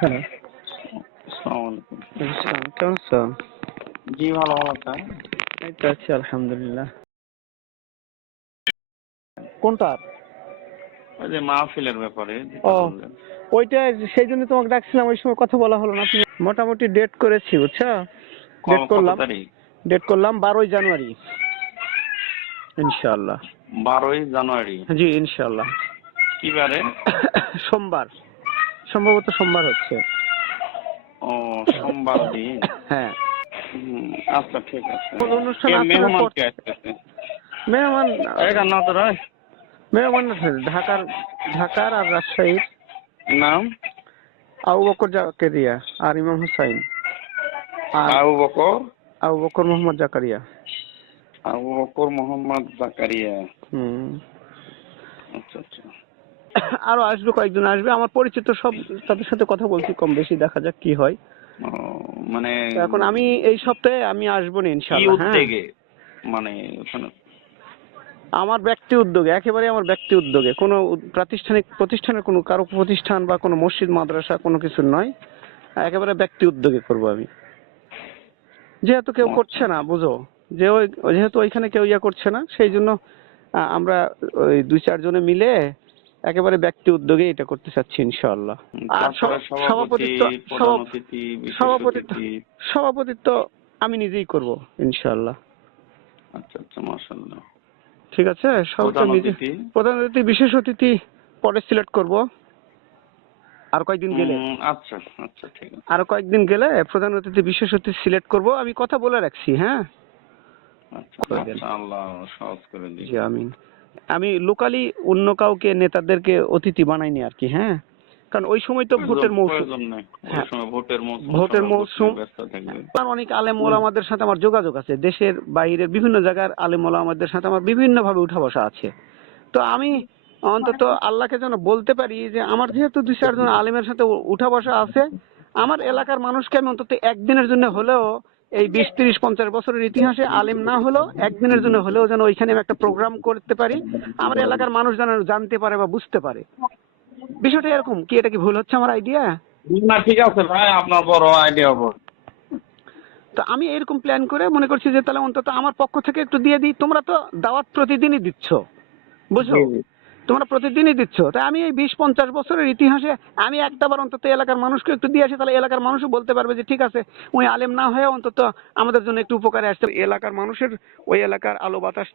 Hello, আসসালামু আলাইকুম। আসসালাম। কেমন আছো? জি, ভালো আছেন? এই তো আছি আলহামদুলিল্লাহ। কোনটার? ওই যে মাহফিলের ব্যাপারে ও, যেটা বললেন। ওইটা সেই জন্য তোমাকে ডাকছিলাম, ওই সময় কথা বলা হলো না। তুমি মোটামুটি ডেট করেছি, বুঝছো? ডেট কত করলাম, তারিখ? ডেট করলাম 12ই জানুয়ারি ইনশাআল্লাহ। 12ই জানুয়ারি। জি ইনশাআল্লাহ। কি বারে? সোমবার, সম্ভবত সোমবার হচ্ছে। ও, সোমবার দিন। হ্যাঁ। আচ্ছা, ঠিক আছে। কোন অনুষ্ঠান কে আছে না মেহমান পর? কে আসতেছে? মেহমান, না তো রায়। মেহমান আছে ঢাকার, ঢাকার আর রাজশাহীর। নাম? আবু বকর জাকারিয়া আর ইমাম হুসাইন আর আবু বকর। আবু বকর মোহাম্মদ জাকারিয়া। আবু বকর মোহাম্মদ জাকারিয়া। হুম। আচ্ছা আচ্ছা। আরো আসবে, কয়েকজন আসবে আমার পরিচিত সব, তাদের সাথে কথা বলছি কম বেশি, দেখা যাক কি হয়। ও, মানে তো এখন আমি এই সপ্তাহে আমি আসবো না কি ইনশাআল্লাহ। হ্যাঁ, উদ্যোগে? মানে ওখানে আমার ব্যক্তি উদ্যোগে, একেবারে আমার ব্যক্তি উদ্যোগে, কোনো প্রাতিষ্ঠানিক প্রতিষ্ঠানের কোনো কারো প্রতিষ্ঠান বা কোনো মসজিদ মাদ্রাসা কোনো কিছু নয়, একেবারে ব্যক্তি উদ্যোগে করব আমি। যেহেতু কেউ আচ্ছা করছে না, বুঝো, যে ওই যেহেতু ওইখানে কেউ ইয়া করছে না, সেই জন্য আমরা ওই 2-4 জনে মিলে একেবারে ব্যক্তি উদ্যোগে এটা করতে চাচ্ছি ইনশাআল্লাহ। আর তারপরে সভাপতি, সভাপতিত্ব, প্রধান অতিথি, বিশেষ সভাপতিত্ব, অতিথি। সভাপতিত্ব আমি নিজেই করব ইনশাআল্লাহ। আচ্ছা আচ্ছা, মাশাআল্লাহ। ঠিক আছে, সবটা প্রধান নিজে। অতিথি? প্রধান অতিথি, বিশেষ অতিথি পরে সিলেক্ট করব। আর কয়েকদিন গেলে, আচ্ছা আচ্ছা, ঠিক আছে। আর কয়েকদিন গেলে প্রধান অতিথি বিশেষ অতিথি সিলেক্ট করব। আমি কথা বলে রাখছি, হ্যাঁ। আচ্ছা আচ্ছা, আল্লাহ সহজ করে দিক। জি আমিন। আমি লোকালি অন্য কাউকে, নেতাদেরকে অতিথি বানাইনি আর কি, হ্যাঁ। কারণ ওই সময় তো ভোটের মৌসুম। প্রয়োজন নেই। ওই হ্যাঁ, সময় ভোটের মৌসুম, ভোটের সবাই ভোট মৌসুম। নিয়ে ব্যস্ত থাকবে। আর অনেক আলেম হুম। ওলামাদের সাথে আমার যোগাযোগ আছে, দেশের বাইরের বিভিন্ন জায়গার আলেম ওলামাদের সাথে আমার বিভিন্ন ভাবে উঠা বসা আছে। তো আমি অন্তত আল্লাহকে যেন বলতে পারি যে আমার যেহেতু 2-4 জন আলেমের সাথে উঠা বসা আছে, আমার এলাকার মানুষকে আমি অন্তত একদিনের জন্য হলেও, এই 20-30-50 বছরের ইতিহাসে আলেম না হলেও একদিনের জন্য হলেও যেন ওইখানে আমি একটা প্রোগ্রাম করতে পারি, আমার এলাকার মানুষ যেন জানতে পারে বা বুঝতে পারে। বিষয়টা এরকম কি? এটা কি ভুল হচ্ছে আমার আইডিয়া? না, ঠিক আছে ভাই, আপনার বড় আইডিয়া হবে। তো আমি এরকম প্ল্যান করে মনে করছি যে তাহলে অন্তত আমার পক্ষ থেকে একটু দিয়ে দিই। তোমরা তো দাওয়াত প্রতিদিনই দিচ্ছ, জি বুঝো, জি। তোমরা প্রতিদিনই দিচ্ছ, তাই আমি এই 20-50 বছরের ইতিহাসে আমি একটাবার অন্তত এলাকার মানুষকে একটু দিয়ে আসি, তাহলে এলাকার মানুষও বলতে পারবে যে ঠিক আছে, ওই আলেম না হয়ে অন্তত আমাদের জন্য একটু উপকারে আসছে। এলাকার মানুষের, ওই এলাকার আলো বাতাস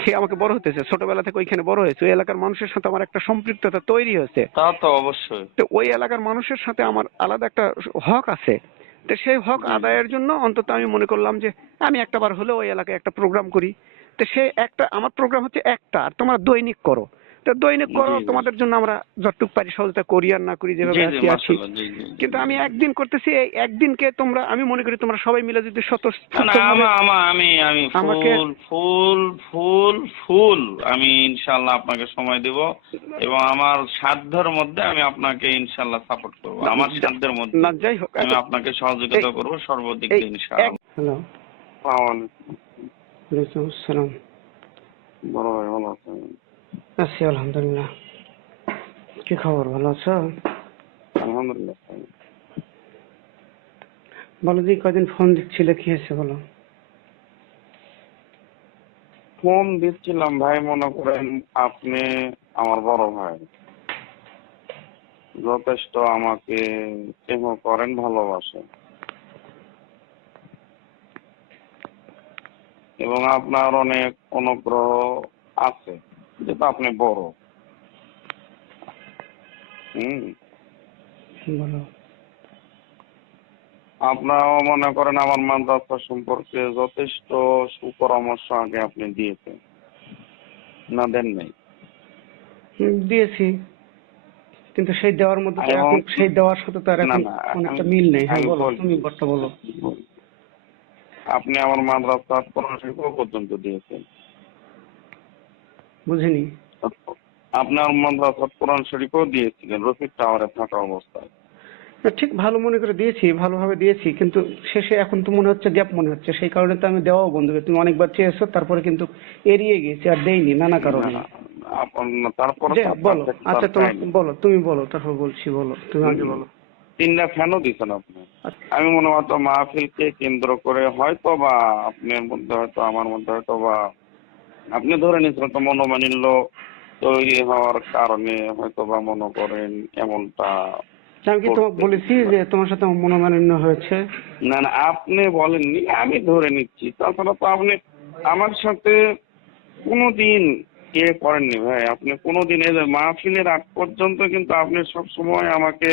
খেয়ে আমাকে বড় হতেছে, ছোটবেলা থেকে ওইখানে বড় হয়েছে, ওই এলাকার মানুষের সাথে আমার একটা সম্পৃক্ততা তৈরি হয়েছে। তা তো অবশ্যই। তো ওই এলাকার মানুষের সাথে আমার আলাদা একটা হক আছে। তো সেই হক জি জি। আদায়ের জন্য অন্তত আমি মনে করলাম যে আমি একটাবার হলেও ওই এলাকায় একটা প্রোগ্রাম করি। তো সে একটা, আমার প্রোগ্রাম হচ্ছে একটা, আর তোমরা দৈনিক করো। তো দৈনিক করো, জি জি। তোমাদের জন্য আমরা যতটুকু পারি সহযোগিতা করি আর না করি, জি যেভাবে জি, আছি আছি। মাশাআল্লাহ। জি জি জি কিন্তু জি। আমি একদিন করতেছি, এই একদিনকে তোমরা, আমি মনে করি তোমরা সবাই মিলে যদি না না, স্বতঃস্ফূর্তভাবে আমি আমি আমাকে, ফুল ফুল ফুল ফুল আমি ইনশাআল্লাহ আপনাকে সময় দেব, এবং আমার সাধ্যের মধ্যে আমি আপনাকে ইনশাআল্লাহ সাপোর্ট করব। আমার সাধ্যের মধ্যে না যাই হোক, আমি আপনাকে সহযোগিতা করব সর্বদিক এই দিয়ে ইনশাআল্লাহ। হ্যালো, আসসালামু ওয়ালাইকুম আসসালাম। আলাইকুম। বড় ভাই, ভালো আছেন? আছি আলহামদুলিল্লাহ। কি খবর, ভালো আছো? আলহামদুলিল্লাহ। বলো দি, কদিন ফোন দিচ্ছিলে, কি হয়েছে বলো? ফোন দিচ্ছিলাম ভাই, মনে করেন আপনি আমার বড় ভাই, যথেষ্ট আমাকে স্নেহ করেন, ভালোবাসেন, এবং আপনার অনেক অনুগ্রহ আছে, যেহেতু আপনি বড়। বলো। আপনারাও মনে করেন আমার মাদ্রাসা সম্পর্কে যথেষ্ট সুপরামর্শ আগে আপনি দিয়েছেন, না দেন নাই? দিয়েছি, কিন্তু সেই দেওয়ার মধ্যে তো এবং এখন, সেই দেওয়ার সাথে তো আর না এখন না, অনেকটা আমি মিল নেই। হ্যাঁ আমি বলো, বলি, তুমি বটটা বলো। আপনি আমার মাদ্রাসার কোরআন শরীফ পর্যন্ত দিয়েছেন। বুঝিনি। আপনার মাদ্রাসার কোরআন শরীফও দিয়েছিলেন রফিক টাওয়ারে থাকা অবস্থায়। না, ঠিক ভালো মনে করে দিয়েছি, ভালোভাবে দিয়েছি, কিন্তু শেষে এখন তো মনে হচ্ছে গ্যাপ মনে হচ্ছে, সেই কারণে তো আমি দেওয়াও বন্ধ করি। তুমি অনেকবার চেয়েছো, তারপরে কিন্তু এড়িয়ে গেছি আর দেইনি নানা না কারণে। না, তারপরে যে তো আপনার বলো, থেকে আচ্ছা তার তোমার চাইনি। বলো, তুমি বলো, তারপর বলছি, বলো, তুমি আগে বলো। 3টা ফ্যানও দিচ্ছেন আপনি। আমি মনে হয়তো মাহফিলকে কেন্দ্র করে হয়তো বা আপনার মধ্যে হয়তো আমার মধ্যে হয়তো বা আপনি ধরে নিচ্ছেন তো মনোমালিন্য তৈরি হওয়ার কারণে হয়তো বা মনে করেন এমনটা আমি কি তোমাকে বলেছি যে তোমার সাথে আমার মনোমালিন্য হয়েছে? না না, আপনি বলেননি, আমি ধরে নিচ্ছি। তাছাড়া তো আপনি আমার সাথে কোনোদিন করেননি ভাই। আপনি কোনোদিন এই যে মাহফিলের আগ পর্যন্ত কিন্তু আপনি সব সময় আমাকে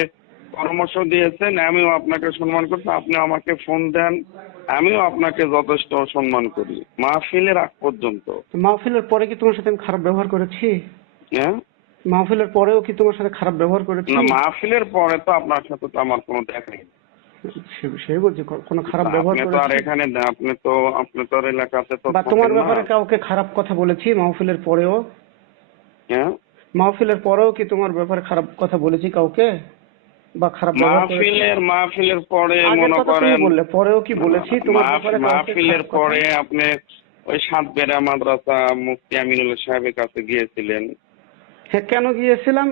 পরামর্শ দিয়েছেন, আমিও আপনাকে সম্মান করছি। আপনি আমাকে ফোন দেন, আমিও আপনাকে যথেষ্ট সম্মান করি মাহফিলের আগ পর্যন্ত। মাহফিলের পরে কি তোমার সাথে আমি খারাপ ব্যবহার করেছি? হ্যাঁ, মাহফিলের পরেও কি তোমার সাথে খারাপ ব্যবহার করেছি? না, মাহফিলের পরে তো আপনার সাথে তো আমার কোনো দেখা নেই। সেই বলছি, কোনো খারাপ ব্যবহার আপনি তো আর করেছি? এখানে আপনি তো আর এলাকাতে তো বা তোমার থাকেন না। ব্যাপারে কাউকে খারাপ কথা বলেছি মাহফিলের পরেও? হ্যাঁ, মাহফিলের পরেও কি তোমার ব্যাপারে খারাপ কথা বলেছি কাউকে, বা খারাপ ব্যবহার করেছি? মাহফিলের পরে আগের মনে কথা তুমি করেন বললে, পরেও কি বলেছি তোমার ব্যাপারে কাউকে মাহফিলের খারাপ কথা? পরে আপনি ওই সাতবেরা মাদ্রাসা মুফতি আমিনুল সাহেবের কাছে গিয়েছিলেন। হ্যাঁ, কেন গিয়েছিলাম?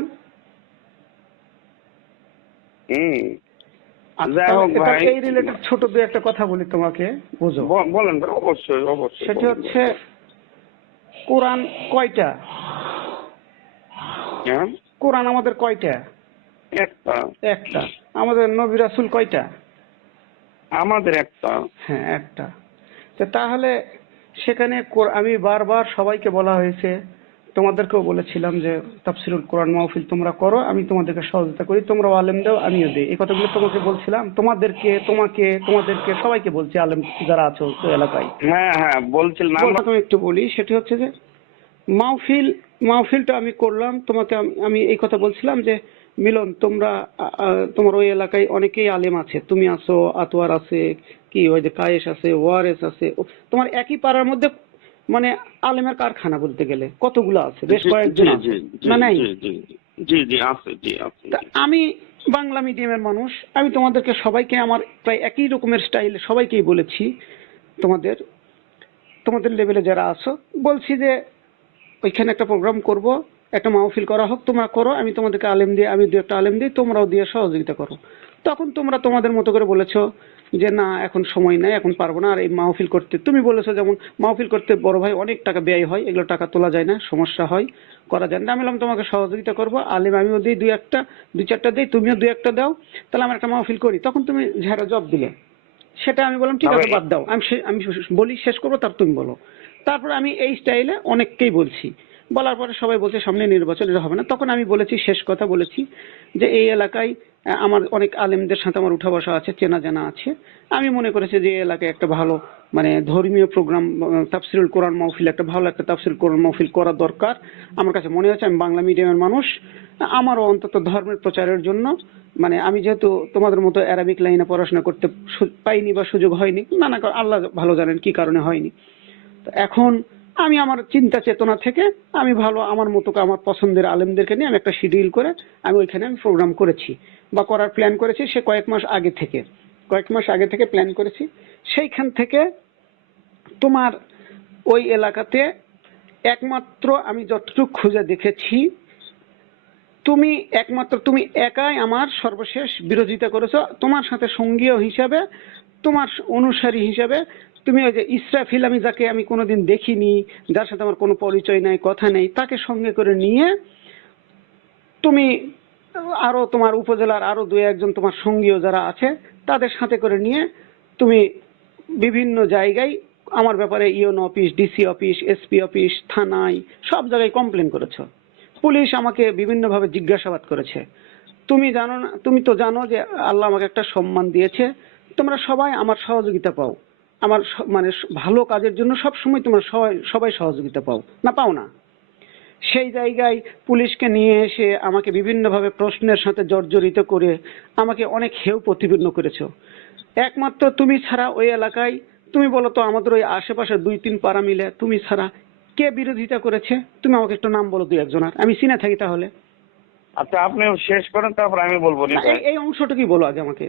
যাই হোক এটা ভাই, এই রিলেটেড ছোট দুই একটা কথা বলি তোমাকে, বুঝো। বলেন ভাই, অবশ্যই অবশ্যই সেটি বলেন। হচ্ছে, কোরআন কয়টা? হ্যাঁ, কোরআন আমাদের কয়টা? একটা। একটা। আমাদের নবী রাসূল কয়টা? আমাদের একটা। হ্যাঁ, একটা। তো তাহলে সেখানে আমি বারবার সবাইকে বলা হয়েছে, তোমাদেরকেও বলেছিলাম যে তাফসিরুল কোরআন মাহফিল তোমরা করো, আমি তোমাদেরকে সহযোগিতা করি, তোমরাও আলেম দাও, আমিও দিই। এই কথাগুলো তোমাকে বলছিলাম, তোমাদেরকে সবাইকে বলছি, আলেম যারা আছো তো এলাকায়। হ্যাঁ হ্যাঁ, বলছিলেন। তুমি একটু বলি, সেটি হচ্ছে যে মাহফিলটা আমি করলাম, তোমাকে আমি এই কথা বলছিলাম যে মিলন, তোমার ওই এলাকায় অনেকেই আলেম আছে, তুমি আছো, আতোয়ার আছে, কি ওই যে কায়েস আছে, ওয়ারেস আছে, তোমার একই পাড়ার মধ্যে মানে আলেমের কারখানা বলতে গেলে কতগুলো আছে, বেশ কয়েকজন আছে না? নাই? জি জি, আছে, জি আছে। তা আমি বাংলা মিডিয়ামের মানুষ, আমি তোমাদেরকে সবাইকে আমার প্রায় একই রকমের স্টাইল সবাইকেই বলেছি, তোমাদের লেভেলে যারা আছো বলছি যে ওইখানে একটা প্রোগ্রাম করব, একটা মাহফিল করা হোক, তোমরা করো, আমি তোমাদেরকে আলেম দিয়ে, আমি দু একটা আলেম দিই, তোমরাও দিয়ে সহযোগিতা করো। তখন তোমরা তোমাদের মতো করে বলেছো যে না, এখন সময় নাই, এখন পারবো না। আর এই মাহফিল করতে তুমি বলেছো, যেমন মাহফিল করতে বড় ভাই অনেক টাকা ব্যয় হয়, এগুলো টাকা তোলা যায় না, সমস্যা হয়, করা যায় না। আমি বললাম তোমাকে সহযোগিতা করবো, আলেম আমিও দিই, দুই চারটা দিই, তুমিও দুই একটা দাও, তাহলে আমরা একটা মাহফিল করি। তখন তুমি ঝাড়া জব দিলে, সেটা আমি বললাম ঠিক আছে, বাদ দাও, আমি বলি শেষ করবো, তার তুমি বলো। তারপর আমি এই স্টাইলে অনেককেই বলছি, বলার পরে সবাই বলছে সামনে নির্বাচন, এটা হবে না। তখন আমি বলেছি, শেষ কথা বলেছি যে এই এলাকায় আমার অনেক আলেমদের সাথে আমার উঠা বসা আছে, চেনা জানা আছে। আমি মনে করেছি যে এই এলাকায় একটা ভালো মানে ধর্মীয় প্রোগ্রাম, তাফসিরুল কোরআন মাহফিল, একটা ভালো একটা তাফসিরুল কোরআন মাহফিল করা দরকার। আমার কাছে মনে হচ্ছে আমি বাংলা মিডিয়ামের মানুষ, আমারও অন্তত ধর্মের প্রচারের জন্য, মানে আমি যেহেতু তোমাদের মতো অ্যারাবিক লাইনে পড়াশোনা করতে পাইনি বা সুযোগ হয়নি, নানা আল্লাহ ভালো জানেন কি কারণে হয়নি। তো এখন আমি আমার চিন্তা চেতনা থেকে আমি আমার মতো আমার পছন্দের আলেমদেরকে নিয়ে আমি একটা শিডিউল করে আমি ওইখানে প্রোগ্রাম করেছি বা করার প্ল্যান করেছি। সে কয়েক মাস আগে থেকে প্ল্যান করেছি। সেইখান থেকে তোমার ওই এলাকাতে একমাত্র আমি যতটুকু খুঁজে দেখেছি, তুমি একাই আমার সর্বশেষ বিরোধিতা করেছো। তোমার সাথে সঙ্গীয় হিসাবে, তোমার অনুসারী হিসাবে তুমি ওই যে ইসরাফিল, যাকে আমি কোনোদিন দেখিনি, যার সাথে আমার কোনো পরিচয় নাই, কথা নেই, তাকে সঙ্গে করে নিয়ে তুমি আরো তোমার উপজেলার আরো দু একজন তোমার সঙ্গীয় যারা আছে তাদের সাথে করে নিয়ে তুমি বিভিন্ন জায়গায় আমার ব্যাপারে UNO office, DC office, SP office, থানায় সব জায়গায় কমপ্লেন করেছো। পুলিশ আমাকে বিভিন্নভাবে জিজ্ঞাসাবাদ করেছে। তুমি তো জানো যে আল্লাহ আমাকে একটা সম্মান দিয়েছে, তোমরা সবাই আমার সহযোগিতা পাও, আমার মানে ভালো কাজের জন্য সব সময় তোমরা সবাই সহযোগিতা পাও না, পাও না? সেই জায়গায় পুলিশকে নিয়ে এসে আমাকে বিভিন্নভাবে প্রশ্নের সাথে জর্জরিত করে আমাকে অনেক হেয় প্রতিপন্ন করেছো। একমাত্র তুমি ছাড়া ওই এলাকায়, তুমি বলো তো আমাদের ওই আশেপাশে 2-3 পাড়া মিলে তুমি ছাড়া কে বিরোধিতা করেছে? তুমি আমাকে একটু নাম বলো, 2-1 আমি চিনে থাকি তাহলে। আচ্ছা, আপনি শেষ করেন, তারপর আমি বলবো। এই অংশটুকুই বলো আগে আমাকে।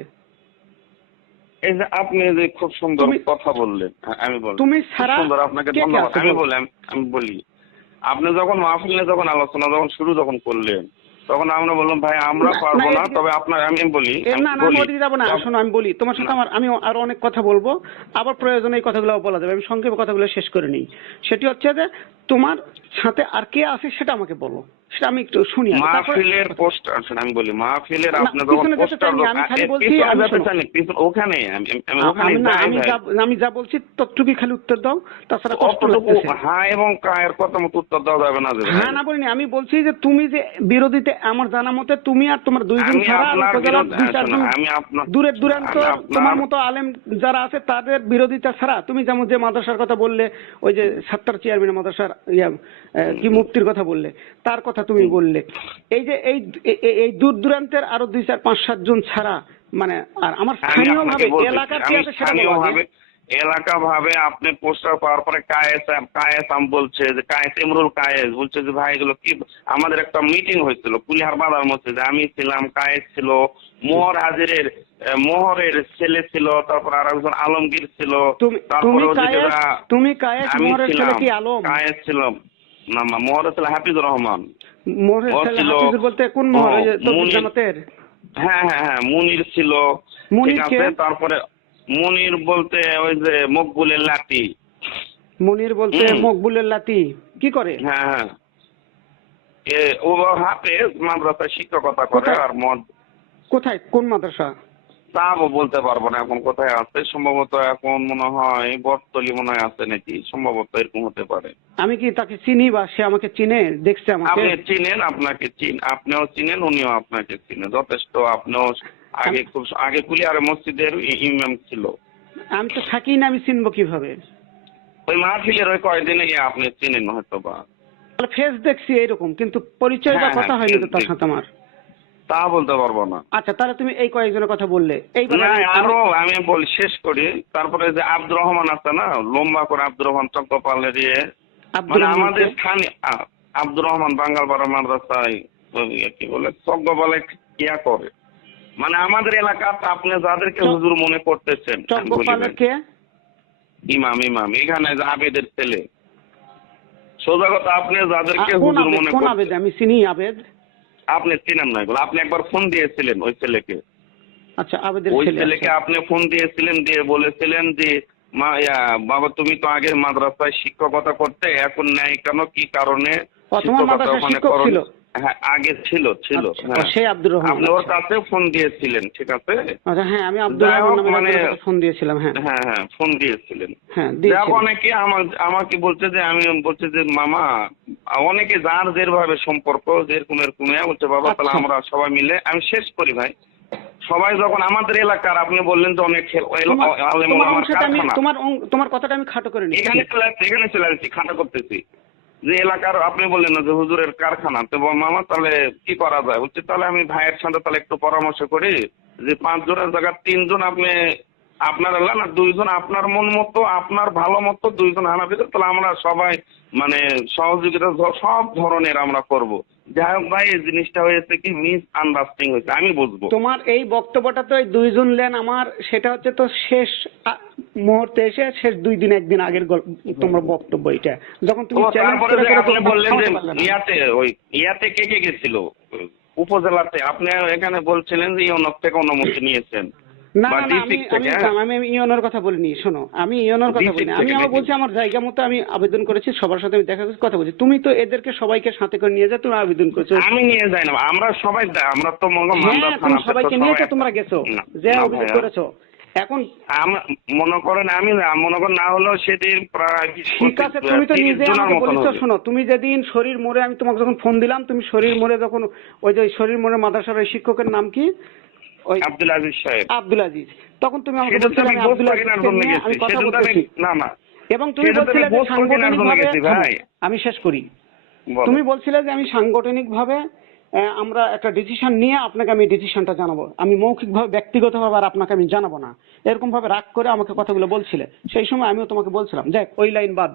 এই যে আপনি যে খুব সুন্দর কথা বললেন, আমি বলি তুমি ছাড়া সুন্দর, আপনাকে ধন্যবাদ। আমি বলি আপনি যখন মাহফিল নিয়ে যখন আলোচনা যখন শুরু করলেন, তখন আমরা বললাম ভাই আমরা না, পারবো না, না, এদিকে- তবে আপনার আমি বলি না না, আমি ওদিকে যাবো না। শোনো, আমি বলি তোমার সাথে আমি আরো অনেক কথা বলবো, আবার প্রয়োজনে এই কথাগুলো বলা যাবে। আমি সংক্ষেপে কথাগুলো শেষ করে নিই। সেটি হচ্ছে যে তোমার সাথে আর কে আছে সেটা আমাকে বলো, সেটা আমি একটু শুনি আগে, তারপরে মাহফিলের পোস্টার, আমি বলি মাহফিলের না, আপনি যখন পিছনে যেতে পোস্টার চাইনি, আমি খালি বলছি, পিছনে আমি যেতে শোনো। চাইনি, ওখানে আমি ওখানে আমি না, যাই ভাই। আমি যা বলছি ততটুকুই খালি উত্তর দাও, তাছাড়া কষ্ট অতটুকু লাগতেছে। হ্যাঁ এবং কায়ের কথা মতো উত্তর দেওয়া যাবে না যে ভাই। হ্যাঁ না বলিনি, আমি বলছি যে তুমি যে বিরোধীতে, আমার জানা মতে তুমি আর তোমার দুইজন আমি ছাড়া আর আপনার উপজেলার বিরোধী, দুই শোনো, চারজন আমি আপনার দূরের দূরান্ত আমি আপনার তোমার মতো আলেম যারা আছে তাদের বিরোধিতা ছাড়া, তুমি যেমন যে মাদ্রাসার কথা বললে, ওই যে সাত্তার চেয়ারম্যান মাদ্রাসার কি মুফতির কথা বললে, তার কথা তুমি বললে, এই যে এই দূর দূরান্তের আরো 2 4 5 7 জন ছাড়া, মানে আর আমার আমি স্থানীয় আপনাকে ভাবে বলতেছি, এলাকার কি আমি আছে সেটা স্থানীয় বলো ভাবে আগে। এলাকা ভাবে আপনি পোস্টার পাওয়ার পরে কায়েসাম বলছে যে ইমরুল কায়েস বলছে যে ভাই এগুলো কি, আমাদের একটা মিটিং হয়েছিল কুলিহার বাজার মসজিদে, আমি ছিলাম, কায়েস ছিল, মোহর হাজিরের মোহরের ছেলে ছিল, তারপর আর একজন আলমগীর ছিল, তারপরে তুমি কায়েস আমি মোহরের ছেলে ছিলাম, কি আলম? কায়েস ছিল না, মোহরের ছিল হাফিজুর রহমান, মোহরের ও ছেলে ছিল, হাফিজুর বলতে কোন মোহর? ওই যে তৌহিদ মুনির, জামাতের হ্যাঁ হ্যাঁ হ্যাঁ মুনির ছিল, ঠিক মুনির কে? আছে। তারপরে মুনির বলতে ওই যে মকবুলের লাতি, মুনির বলতে মকবুলের লাতি কি করে? হ্যাঁ হ্যাঁ ও হাফেজ, মাদ্রাসায় শিক্ষকতা করে। কোথায়? আর মদ কোথায়, কোন মাদ্রাসা? তাও বলতে পারবো না এখন কোথায় আছে, সম্ভবত এখন মনে হয় বটতলি মনে হয় আছে নাকি, সম্ভবত এরকম হতে পারে। আমি কি তাকে চিনি বা সে আমাকে চিনে, দেখছে আমাকে? আপনি চিনেন, আপনাকে আপনিও চিনেন, উনিও আপনাকে চিনে যথেষ্ট। আপনিও আগে খুব আগে কুলিয়ার মসজিদের ইমাম ছিল। আমি তো থাকি না, আমি চিনবো কিভাবে? ওই মাহফিলের ওই কয়দিনে আপনি চিনেন হয়তো বা। তাহলে ফেস দেখছি এইরকম, কিন্তু পরিচয় বা হ্যাঁ, কথা হ্যাঁ, হয়নি তো ফেস তার সাথে আমার। তা বলতে পারবো না। আচ্ছা, তাহলে তুমি এই কয়েকজনের কথা বললে, এইবার না আরো আমি বলি, শেষ করি। তারপরে যে আব্দুর রহমান আছে না, লম্বা করে আব্দুর রহমান চক্রপালের আব্দুর মানে রহমান আমাদের কে? স্থানীয় আব্দুর রহমান বাঙ্গালপাড়া মাদ্রাসায় কি বলে চক্রপালে ইয়া করে, মানে আমাদের এলাকাতে আপনি যাদেরকে হুজুর মনে করতেছেন, আমি বলি চকগোপালের ভাই, কে? ইমাম এখানে যে আবেদের ছেলে, সোজা কথা আপনি যাদেরকে কোন হুজুর আবেদ? মনে কোন আবেদ? করতেছেন, আমি চিনি আবেদ। আপনি চিনেন না এগুলো। আপনি একবার ফোন দিয়েছিলেন ওই ছেলেকে, আচ্ছা, আবেদের ওই ছেলে। ছেলেকে আচ্ছা। আপনি ফোন দিয়েছিলেন, দিয়ে বলেছিলেন যে বাবা তুমি তো আগে মাদ্রাসায় শিক্ষকতা করতে, এখন নেই কেন, কি কারণে তোমার শিক্ষকতা মাদ্রাসার ওখানে শিক্ষক করো? ছিল? হ্যাঁ আগে ছিল। আচ্ছা, হ্যাঁ সেই আব্দুর রহমান। আপনি ওর আচ্ছা। কাছে ফোন দিয়েছিলেন, ঠিক আছে। আচ্ছা, হ্যাঁ, আমি আব্দুর যাই রহমান হোক, নামের মানে একজনের কাছে ফোন দিয়েছিলাম। হ্যাঁ হ্যাঁ হ্যাঁ ফোন দিয়েছিলেন। হ্যাঁ, যাক দিয়েছিলাম। অনেকে আমাকে বলছে যে, আমি বলছে যে মামা, অনেকে যার যেভাবে সম্পর্ক যেরকম এরকম বলছে বাবা তাহলে আচ্ছা। আমরা সবাই মিলে, আমি শেষ করি ভাই। সবাই যখন আমাদের এলাকার, আপনি বললেন যে অনেক আলেম তোমার ওলামার অংশটা আমি, কারখানা, তোমার কথাটা আমি খাটো করে নিচ্ছি। এখানে চলে আসছি, খাটা করতেছি যে এলাকার, আপনি বললেন না যে হুজুরের কারখানা, তো মামা তাহলে কি করা যায়, বলছে তাহলে আমি ভাইয়ের সাথে তাহলে একটু পরামর্শ করি যে 5 জনের জায়গায় 3 জন আপনি, আপনার এলাকা না 2 জন আপনার মন মতো, আপনার ভালো মতো 2 জন হানাফিদের, তাহলে আমরা সবাই মানে সহযোগিতা সব ধরনের আমরা করব। যাই হোক ভাই, এই জিনিসটা হয়েছে কি মিস আন্ডারস্ট্যান্ডিং হয়েছে, আমি বুঝবো। তোমার এই বক্তব্যটা তো এই 2 জন লেন, আমার সেটা হচ্ছে তো শেষ মুহূর্তে এসে, শেষ 2 দিন 1 দিন আগের তোমার বক্তব্য এটা, যখন তুমি চ্যালেঞ্জ তারপরে করে যে করে আপনি তোমার বললেন যে থামাতে পারলে না। ইয়াতে কে গেছিল উপজেলাতে, আপনি এখানে বলছিলেন যে ইউনক থেকে অনুমতি নিয়েছেন না বা না না, আমি ডিস্ট্রিক্ট থেকে। আমি ইউনোর কথা বলিনি। শোনো, আমি ইউনোর কথা বলিনি। আমি আমার বলছি আমার জায়গা মতো আমি আবেদন করেছি, সবার সাথে আমি দেখা করছি, কথা বলছি। তুমি তো এদেরকে সবাইকে সাথে করে নিয়ে যাও, তুমি আবেদন করেছো। আমি নিয়ে যাই না, আমরা সবাই আমরা তো হ্যাঁ, তুমি সবাইকে নিয়ে তো তোমরা গেছো, যে অভিযোগ করেছো। এখন মনে করেন আমি মনে করেন না হলেও সেদিন প্রায় ঠিক আছে, তুমি তো 30 নিজে জনের আমাকে মতন বলেছো। হবে। শোনো, তুমি যেদিন শরীর মোড়ে, আমি তোমাকে যখন ফোন দিলাম, তুমি শরীর মোড়ে যখন, ওই যে শরীর মোড়ে মাদ্রাসার ওই শিক্ষকের নাম কি, ওই আব্দুল আজিজ সাহেব, আব্দুল আজিজ, তখন তুমি আমাকে সেটা তো বলছিলে আমি আমি আব্দুল গোস্ত আজিজকে কেনার জন্য নিয়ে গেছি, আমি কথা সেটা তো আমি বলতেছি। না এবং তুমি সেটা তো বলছিলে আমি যে গোস্ত কেনার জন্য সাংগঠনিকভাবে, গেছি ভাই। আমি শেষ করি। বলো। তুমি বলছিলে যে আমি সাংগঠনিকভাবে আমরা একটা ডিসিশন নিয়ে আপনাকে আমি ডিসিশনটা জানাবো, আমি মৌখিকভাবে ব্যক্তিগতভাবে আর আপনাকে আমি জানাবো না, এরকম ভাবে রাগ করে আমাকে কথাগুলো বলছিলে। সেই সময় আমিও তোমাকে বলছিলাম, দেখ ওই লাইন বাদ,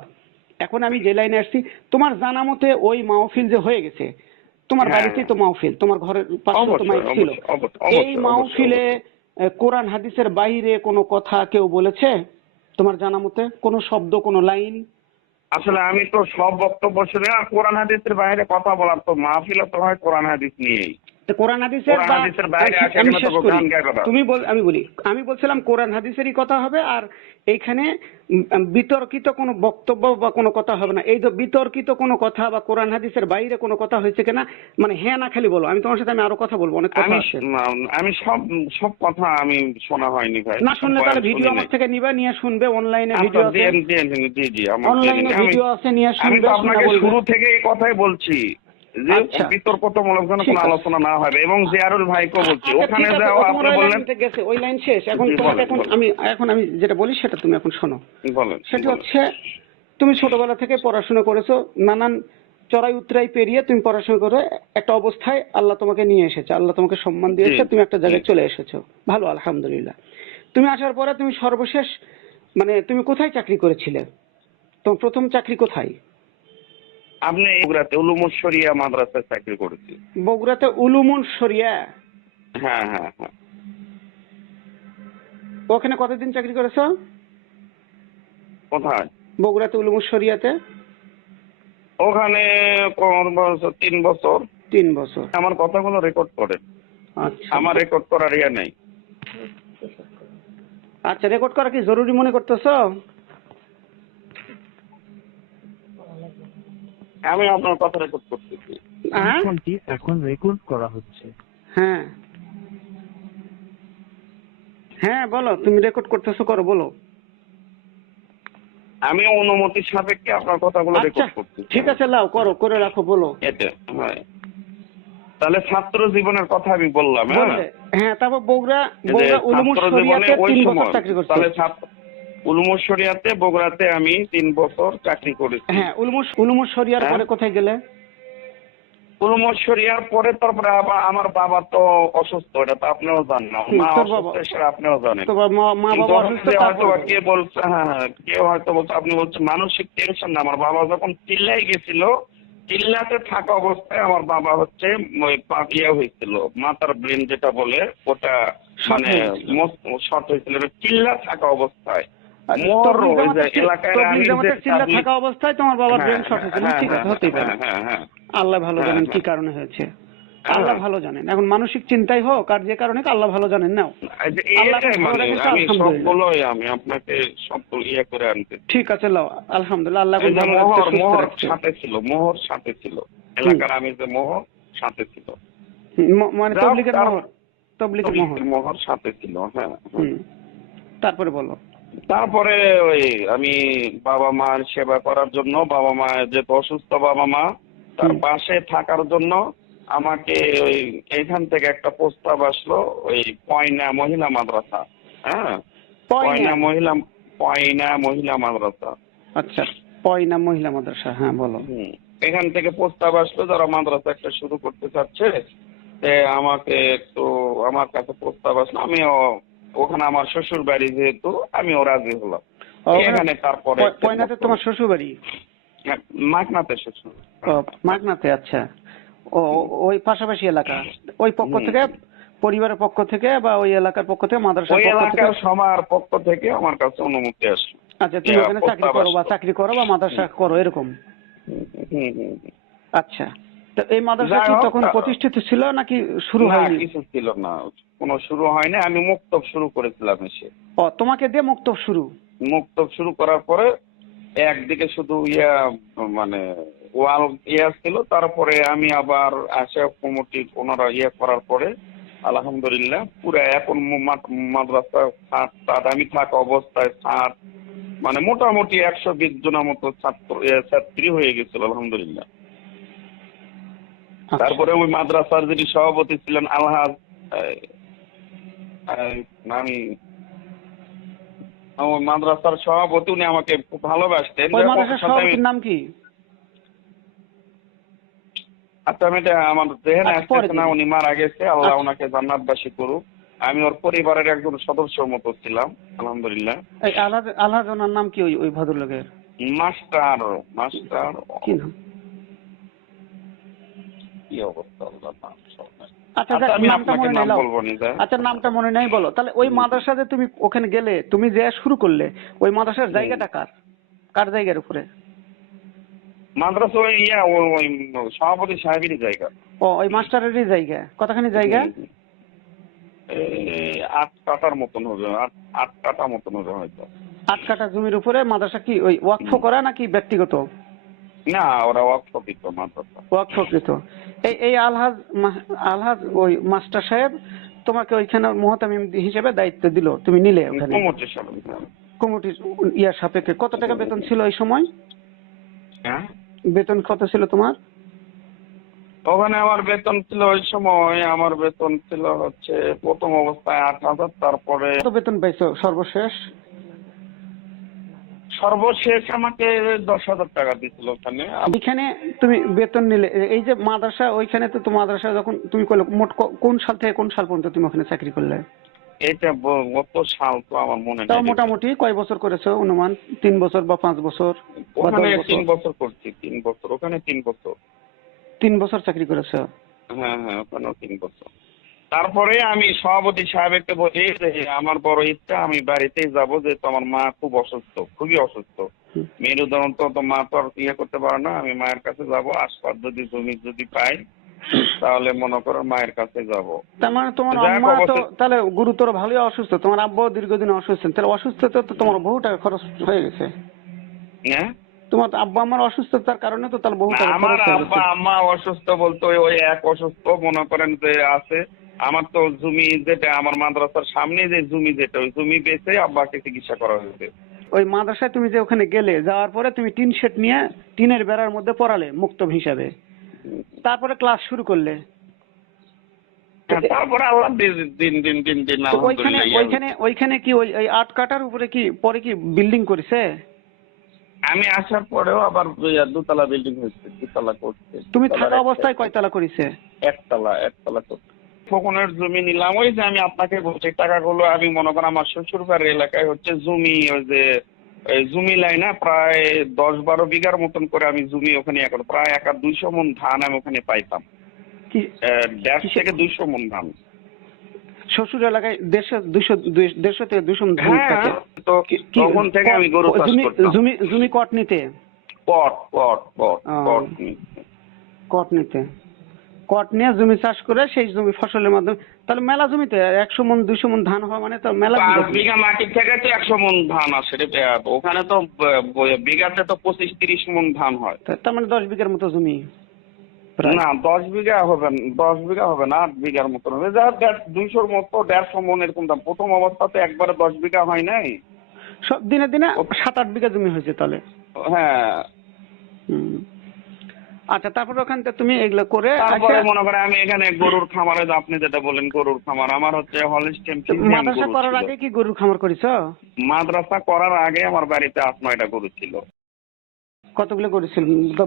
এখন আমি যে লাইনে আসছি, তোমার জানা মতে ওই মাহফিল যে হয়ে গেছে, তোমার বাড়িতেই তো মাহফিল, তোমার ঘরের পাশে তো মাইক ছিল, এই মাহফিলে কোরআন হাদিসের বাইরে কোনো কথা কেউ বলেছে তোমার জানা মতে, কোনো শব্দ, কোনো লাইন? আসলে আমি তো সব বক্তব্য শুনে আর কোরআন হাদিসের বাইরে কথা বলার তো মাহফিল তো হয় কোরআন হাদিস নিয়েই। তো কোরআন হাদিসের কোরআন বা হাদিসের বাইরে আসে আমি কিনা শেষ তো করি, গান গায়ে কথা। আমি বলছিলাম কোরআন হাদিসেরই কথা হবে, আর এইখানে বিতর্কিত কোনো বক্তব্য বা কোনো কথা হবে না। এই যে বিতর্কিত কোনো কথা বা কোরআন হাদিসের বাইরে কোনো কথা হয়েছে কিনা, মানে হ্যাঁ না খালি বলো, আমি তোমার সাথে আমি আরো কথা বলবো, অনেক কথা আছে। আমি সব সব কথা আমি শোনা হয়নি ভাই। না শুনলে তাহলে ভিডিও আমার থেকে নিবে, নিয়ে শুনবে, অনলাইনে ভিডিও আছে, জি আমার অনলাইনে ভিডিও আছে, নিয়ে আমি শুনবে, তো আপনাকে বলবে। শুরু থেকে এই কথাই বলছি যে আচ্ছা। বিতর্কতামূলক যেন ঠিক কোনো আছে। আলোচনা না হবে, এবং জিয়ারুল ভাইকেও বলছি আচ্ছা, ওখানে ঠিক আছে, যাও ও তোমার আপনি ওই বললেন। লাইনটা গেছে, ওই লাইন শেষ। এখন জি, তোমাকে বলেন, বলেন। আমি যেটা বলি সেটা তুমি এখন শোনো। বলেন সেটি বলেন। হচ্ছে, তুমি ছোটবেলা থেকে পড়াশোনা করেছো, নানান চড়াই উতরাই পেরিয়ে তুমি পড়াশোনা করে একটা অবস্থায় আল্লাহ তোমাকে নিয়ে এসেছে, আল্লাহ তোমাকে সম্মান দিয়েছে, জি, তুমি একটা জায়গায় জি। চলে এসেছো, ভালো, আলহামদুলিল্লাহ। তুমি আসার পরে তুমি সর্বশেষ, মানে তুমি কোথায় চাকরি করেছিলে? তোমার প্রথম চাকরি কোথায়? আপনি বগুড়াতে উলুমুশ শরিয়া মাদ্রাসায় চাকরি করেছি। বগুড়াতে উলুমুল শরিয়া? হ্যাঁ হ্যাঁ হ্যাঁ। ওখানে কতদিন চাকরি করেছো? কোথায়? বগুড়াতে উলুমুল শরিয়াতে? ওখানে 3 বছর। 3 বছর। আমার কথাগুলো রেকর্ড করেন, আচ্ছা আমার রেকর্ড করার ইয়ে নেই। আচ্ছা, রেকর্ড করা কি জরুরি মনে করতেছো? আমি আপনার কথা রেকর্ড করতেছি। হ্যাঁ এখন রেকর্ড করা হচ্ছে। হ্যাঁ হ্যাঁ, বলো, তুমি রেকর্ড করতেছো, করো, বলো। আমি অনুমতির সাপেক্ষে আপনার কথাগুলো আচ্ছা রেকর্ড করতেছি। ঠিক আছে, লাও, করো, করে রাখো, বলো। এটা হ্যাঁ। তাহলে ছাত্র জীবনের কথা আমি বললাম। হ্যাঁ, বললে, হ্যাঁ, তারপর বগুড়া এই যে উলুমুল ছাত্র জীবনে শরিয়াতে ওই 3 বছর সময়, চাকরি করছো। তাহলে উলুমুশ শরিয়াতে বগুড়াতে আমি 3 বছর চাকরি করেছি। হ্যাঁ, উলুমুল শরিয়ার হ্যাঁ। পরে কোথায় গেলে? উলুমুশ শরিয়ার পরে তারপরে আবার আমার বাবা তো অসুস্থ, এটা তো আপনিও জানেন, মা তোর বাবা, অসুস্থ সেটা আপনিও জানেন। তোমার মা কিন্তু বাবা অসুস্থ, হয়তো তারপর বা কে বলছে, হ্যাঁ হ্যাঁ, কেউ হয়তো বলছে, আপনি বলছেন মানসিক টেনশন না, আমার বাবা যখন চিল্লাই গেছিল, চিল্লাতে থাকা অবস্থায় আমার বাবা হচ্ছে ওই ইয়ে হয়েছিল, মাথার ব্রেন যেটা বলে ওটা মানে শর্ট হয়েছিল, চিল্লা থাকা অবস্থায়। মোর ওই যে এলাকায় আমি যে চিল্লা থাকা অবস্থায় তোমার বাবার ব্রেন হ্যাঁ, শর্ট হয়েছিল। হ্যাঁ, ঠিক আছে, হতেই পারে। হ্যাঁ, হ্যাঁ, হ্যাঁ। আল্লাহ ভালো হ্যাঁ, জানেন কি হ্যাঁ। কারণে হয়েছে, হ্যাঁ। আল্লাহ ভালো জানেন। এখন মানসিক চিন্তাই হোক আর যে কারণে, আল্লাহ ভালো জানেন। নাও, আল্লাহ এটাই ভালো মানে রেখেছে, আমি আলহামদুলিল্লাহ। সবগুলোই আমি আপনাকে সব ইয়ে করে আনতে। ঠিক আছে, লাও, আলহামদুলিল্লাহ, আল্লাহ এই যে ভালো রাখছে, সুস্থ মোহর রাখছে। সাথে ছিল, মোহর সাথে ছিল, এলাকার আমি যে মোহর সাথে ছিল, মানে যাও, তবলিগের মোহর, তবলিগের মোহর। মোহর সাথে ছিল। হ্যাঁ হ্যাঁ। তারপরে বলো। তারপরে ওই আমি বাবা মার সেবা করার জন্য, বাবা মা যেহেতু অসুস্থ বাবা মা, তার পাশে থাকার জন্য আমাকে ওই এইখান থেকে একটা প্রস্তাব আসলো, ওই পয়না মহিলা মাদ্রাসা। হ্যাঁ, পয়না মহিলা মাদ্রাসা। আচ্ছা, পয়না মহিলা মাদ্রাসা, হ্যাঁ বলো। এখান থেকে প্রস্তাব আসলো, যারা মাদ্রাসা একটা শুরু করতে চাচ্ছে, আমাকে একটু, আমার কাছে প্রস্তাব আসলো, আমিও ওখানে, আমার শ্বশুর বাড়ি যেহেতু আমিও রাজি হলাম। এখানে তারপরে পয়নাতে তোমার শ্বশুর বাড়ি? মাগনাতে শ্বশুর। মাগনাতে, আচ্ছা। ও, ওই পাশাপাশি এলাকা, ওই পক্ষ থেকে, পরিবারের পক্ষ থেকে বা ওই এলাকার পক্ষ থেকে, মাদ্রাসার ওই পক্ষ থেকে, এলাকার সবার পক্ষ থেকে আমার কাছে অনুমতি আসলো। আচ্ছা, তুমি ওখানে চাকরি করো বা মাদ্রাসা করো, এরকম। আচ্ছা, তো এই মাদ্রাসা কি তখন প্রতিষ্ঠিত ছিল নাকি শুরু হয়নি? কিছু ছিল না, কোনো শুরু হয়নি, আমি মুক্তব শুরু করেছিলাম এসে। ও, তোমাকে দিয়ে মুক্তব শুরু? মুক্তব শুরু করার পরে একদিকে শুধু মানে ওয়াল ছিল, তারপরে আমি আবার আসে কমিটি ওনারা করার পরে আলহামদুলিল্লাহ পুরো এখন মাদ্রাসা আমি থাকা অবস্থায় মানে মোটামুটি 120 জনের মতো ছাত্রী হয়ে গেছিল আলহামদুলিল্লাহ। তারপরে ওই মাদ্রাসার যিনি সভাপতি ছিলেন আলহাজ, আমি ওই মাদ্রাসার সভাপতি, উনি আমাকে খুব ভালোবাসতেন। ওই মাদ্রাসার সভাপতির নাম কি? আচ্ছা, আমি এটা আমার জেহেনে আসতেছে না, উনি মারা গেছে, আল্লাহ ওনাকে জান্নাতবাসী করুক। আমি ওর পরিবারের একজন সদস্যর মতো ছিলাম আলহামদুলিল্লাহ। আলহাজ, ওনার নাম কি ওই ভদ্রলোকের? মাস্টার কি নাম? কি অবস্থা, আল্লাহর নাম সব নাই। আচ্ছা, আমি নামটা আপনাকে মনে নাম নাই। বলবো না। আচ্ছা, নামটা মনে নাই, বলো। তাহলে ওই মাদ্রাসাতে তুমি ওখানে গেলে, তুমি যে শুরু করলে, ওই মাদ্রাসার জায়গাটা কার জায়গার উপরে? মাদ্রাসা ওই ওই সভাপতি সাহেবেরই জায়গা। ও ওই মাস্টারেরই জায়গা, কতখানি জায়গা? এই 8 কাঠার মতন হবে, 8 কাঠা মতন হবে হয়তো। 8 কাঠা জমির উপরে মাদ্রাসা কি ওই ওয়াকফ করা নাকি ব্যক্তিগত? না, ওরা ওয়াকফকৃত মাদ্রাসা। ওয়াকফকৃত। এই আলহাজ ওই মাস্টার সাহেব তোমাকে ওইখানে মুহতামিম হিসেবে দায়িত্ব দিল, তুমি নিলে ওখানে কমিটির সামনে। কমিটির ইয়ার সাপেক্ষে। কত টাকা বেতন ছিল এই সময়? হ্যাঁ, বেতন কত ছিল তোমার ওখানে আমার বেতন ছিল ওই সময়, আমার বেতন ছিল হচ্ছে প্রথম অবস্থায় 8,000, তারপরে কত বেতন পাইছো সর্বশেষ? সর্বশেষ আমাকে 10,000 টাকা দিছিল ওখানে। এখানে তুমি বেতন নিলে, এই যে মাদ্রাসা, ওইখানে তো মাদ্রাসা যখন তুমি করলে, মোট কোন সাল থেকে কোন সাল পর্যন্ত তুমি ওখানে চাকরি করলে? এটা গত সাল তো আমার মনে তাও নেই। মোটামুটি কয় বছর করেছো অনুমান? 3 বছর বা 5 বছর বা ওখানে 10 বছর? 3 বছর করছি, 3 বছর ওখানে, 3 বছর। 3 বছর চাকরি করেছো? হ্যাঁ হ্যাঁ, ওখানেও 3 বছর। তারপরে আমি সভাপতি সাহেবকে বলি যে আমার বড় ইচ্ছা আমি বাড়িতেই যাব, যেহেতু আমার মা খুব অসুস্থ, খুবই অসুস্থ, মেরুদণ্ড, তো মা তো আর ইয়ে করতে পারে না, আমি মায়ের কাছে যাব, আশপাশ জমি যদি পাই তাহলে মনে করো মায়ের কাছে যাব। তার মানে তোমার যাক, আম্মা তো অবশ্যই। তাহলে গুরুতর ভালোই অসুস্থ, তোমার আব্বাও দীর্ঘদিন অসুস্থ, তাহলে অসুস্থতা তো তোমার বহু টাকা খরচ হয়ে গেছে। হ্যাঁ, তোমার তো আব্বা আম্মার অসুস্থতার কারণে তো তাহলে বহু না, টাকা আমার খরচ হয়ে আব্বা গেছে। আম্মা অসুস্থ বলতে ওই এক অসুস্থ মনে করেন যে আছে। আমার তো জমি যেটা আমার মাদ্রাসার সামনে যে জমি, যেটা ওই জমি বেচে আব্বাকে চিকিৎসা করা হয়েছে। ওই মাদ্রাসায় তুমি যে ওখানে গেলে, যাওয়ার পরে তুমি টিন শেড নিয়ে টিনের বেড়ার মধ্যে পড়ালে মুক্তব হিসাবে, তারপরে ক্লাস শুরু করলে। তারপরে আল্লাহ দিন দিন দিন দিন দিন তো ওইখানে আলহামদুলিল্লাহ ওইখানে ওইখানে কি ওই ওই 8 কাঠার উপরে কি পরে কি বিল্ডিং করেছে? আমি আসার পরেও আবার দোতলা বিল্ডিং হচ্ছে, দুতলা করছে। তুমি থাকা অবস্থায় কয়তলা করেছে? একতলা করছে। ফোকনের জমি নিলাম, ওই যে আমি আপনাকে বলছি টাকাগুলো আমি মনে করেন আমার শ্বশুর বাড়ির এলাকায় হচ্ছে জমি, ওই যে জমি লাইনা প্রায় 10-12 বিঘার মতন করে আমি জমি ওখানে এখন প্রায় 200 মণ ধান আমি ওখানে পাইতাম। কি 150 থেকে 200 মণ ধান। শ্বশুর এলাকায় 150 থেকে 200 ধান হ্যাঁ, থাকে? তো তখন থেকে আমি গরু চাষ করতাম। জমি কট নিতে? পট পট পট ও। পট কট নিতে, কট নিয়ে জমি চাষ করে সেই জমি ফসলের মাধ্যমে, তাহলে মেলা জমিতে 100 মণ 200 মণ ধান হওয়া মানে তো মেলা 5 বিঘা মাটির থেকে তো 100 মণ ধান আসে রে। ওখানে তো বিঘাতে তো 25-30 মণ ধান হয়। তার মানে 10 বিঘার মতো জমি প্রায়। না, 10 বিঘা হবে না, 10 বিঘা হবে না, 8 বিঘার মতন হবে। যা 200-র মতো 150 মণ এরকম দাম। প্রথম অবস্থাতে একবারে 10 বিঘা হয় নাই। সব দিনে দিনে 7-8 বিঘা জমি হয়েছে তাহলে। হ্যাঁ, হুম। আচ্ছা, তারপর ওখান থেকে তুমি এগুলো করে তারপরে মনে করে আমি এখানে গরুর খামারে, আপনি যেটা বলেন গরুর খামার, আমার হচ্ছে হলস্টেইন ফ্রিজিয়ান মাদ্রাসা গরু করার ছিল। আগে কি গরুর খামার করেছো? মাদ্রাসা করার আগে আমার বাড়িতে 8-9টা গরু ছিল। কতগুলো গরু ছিল?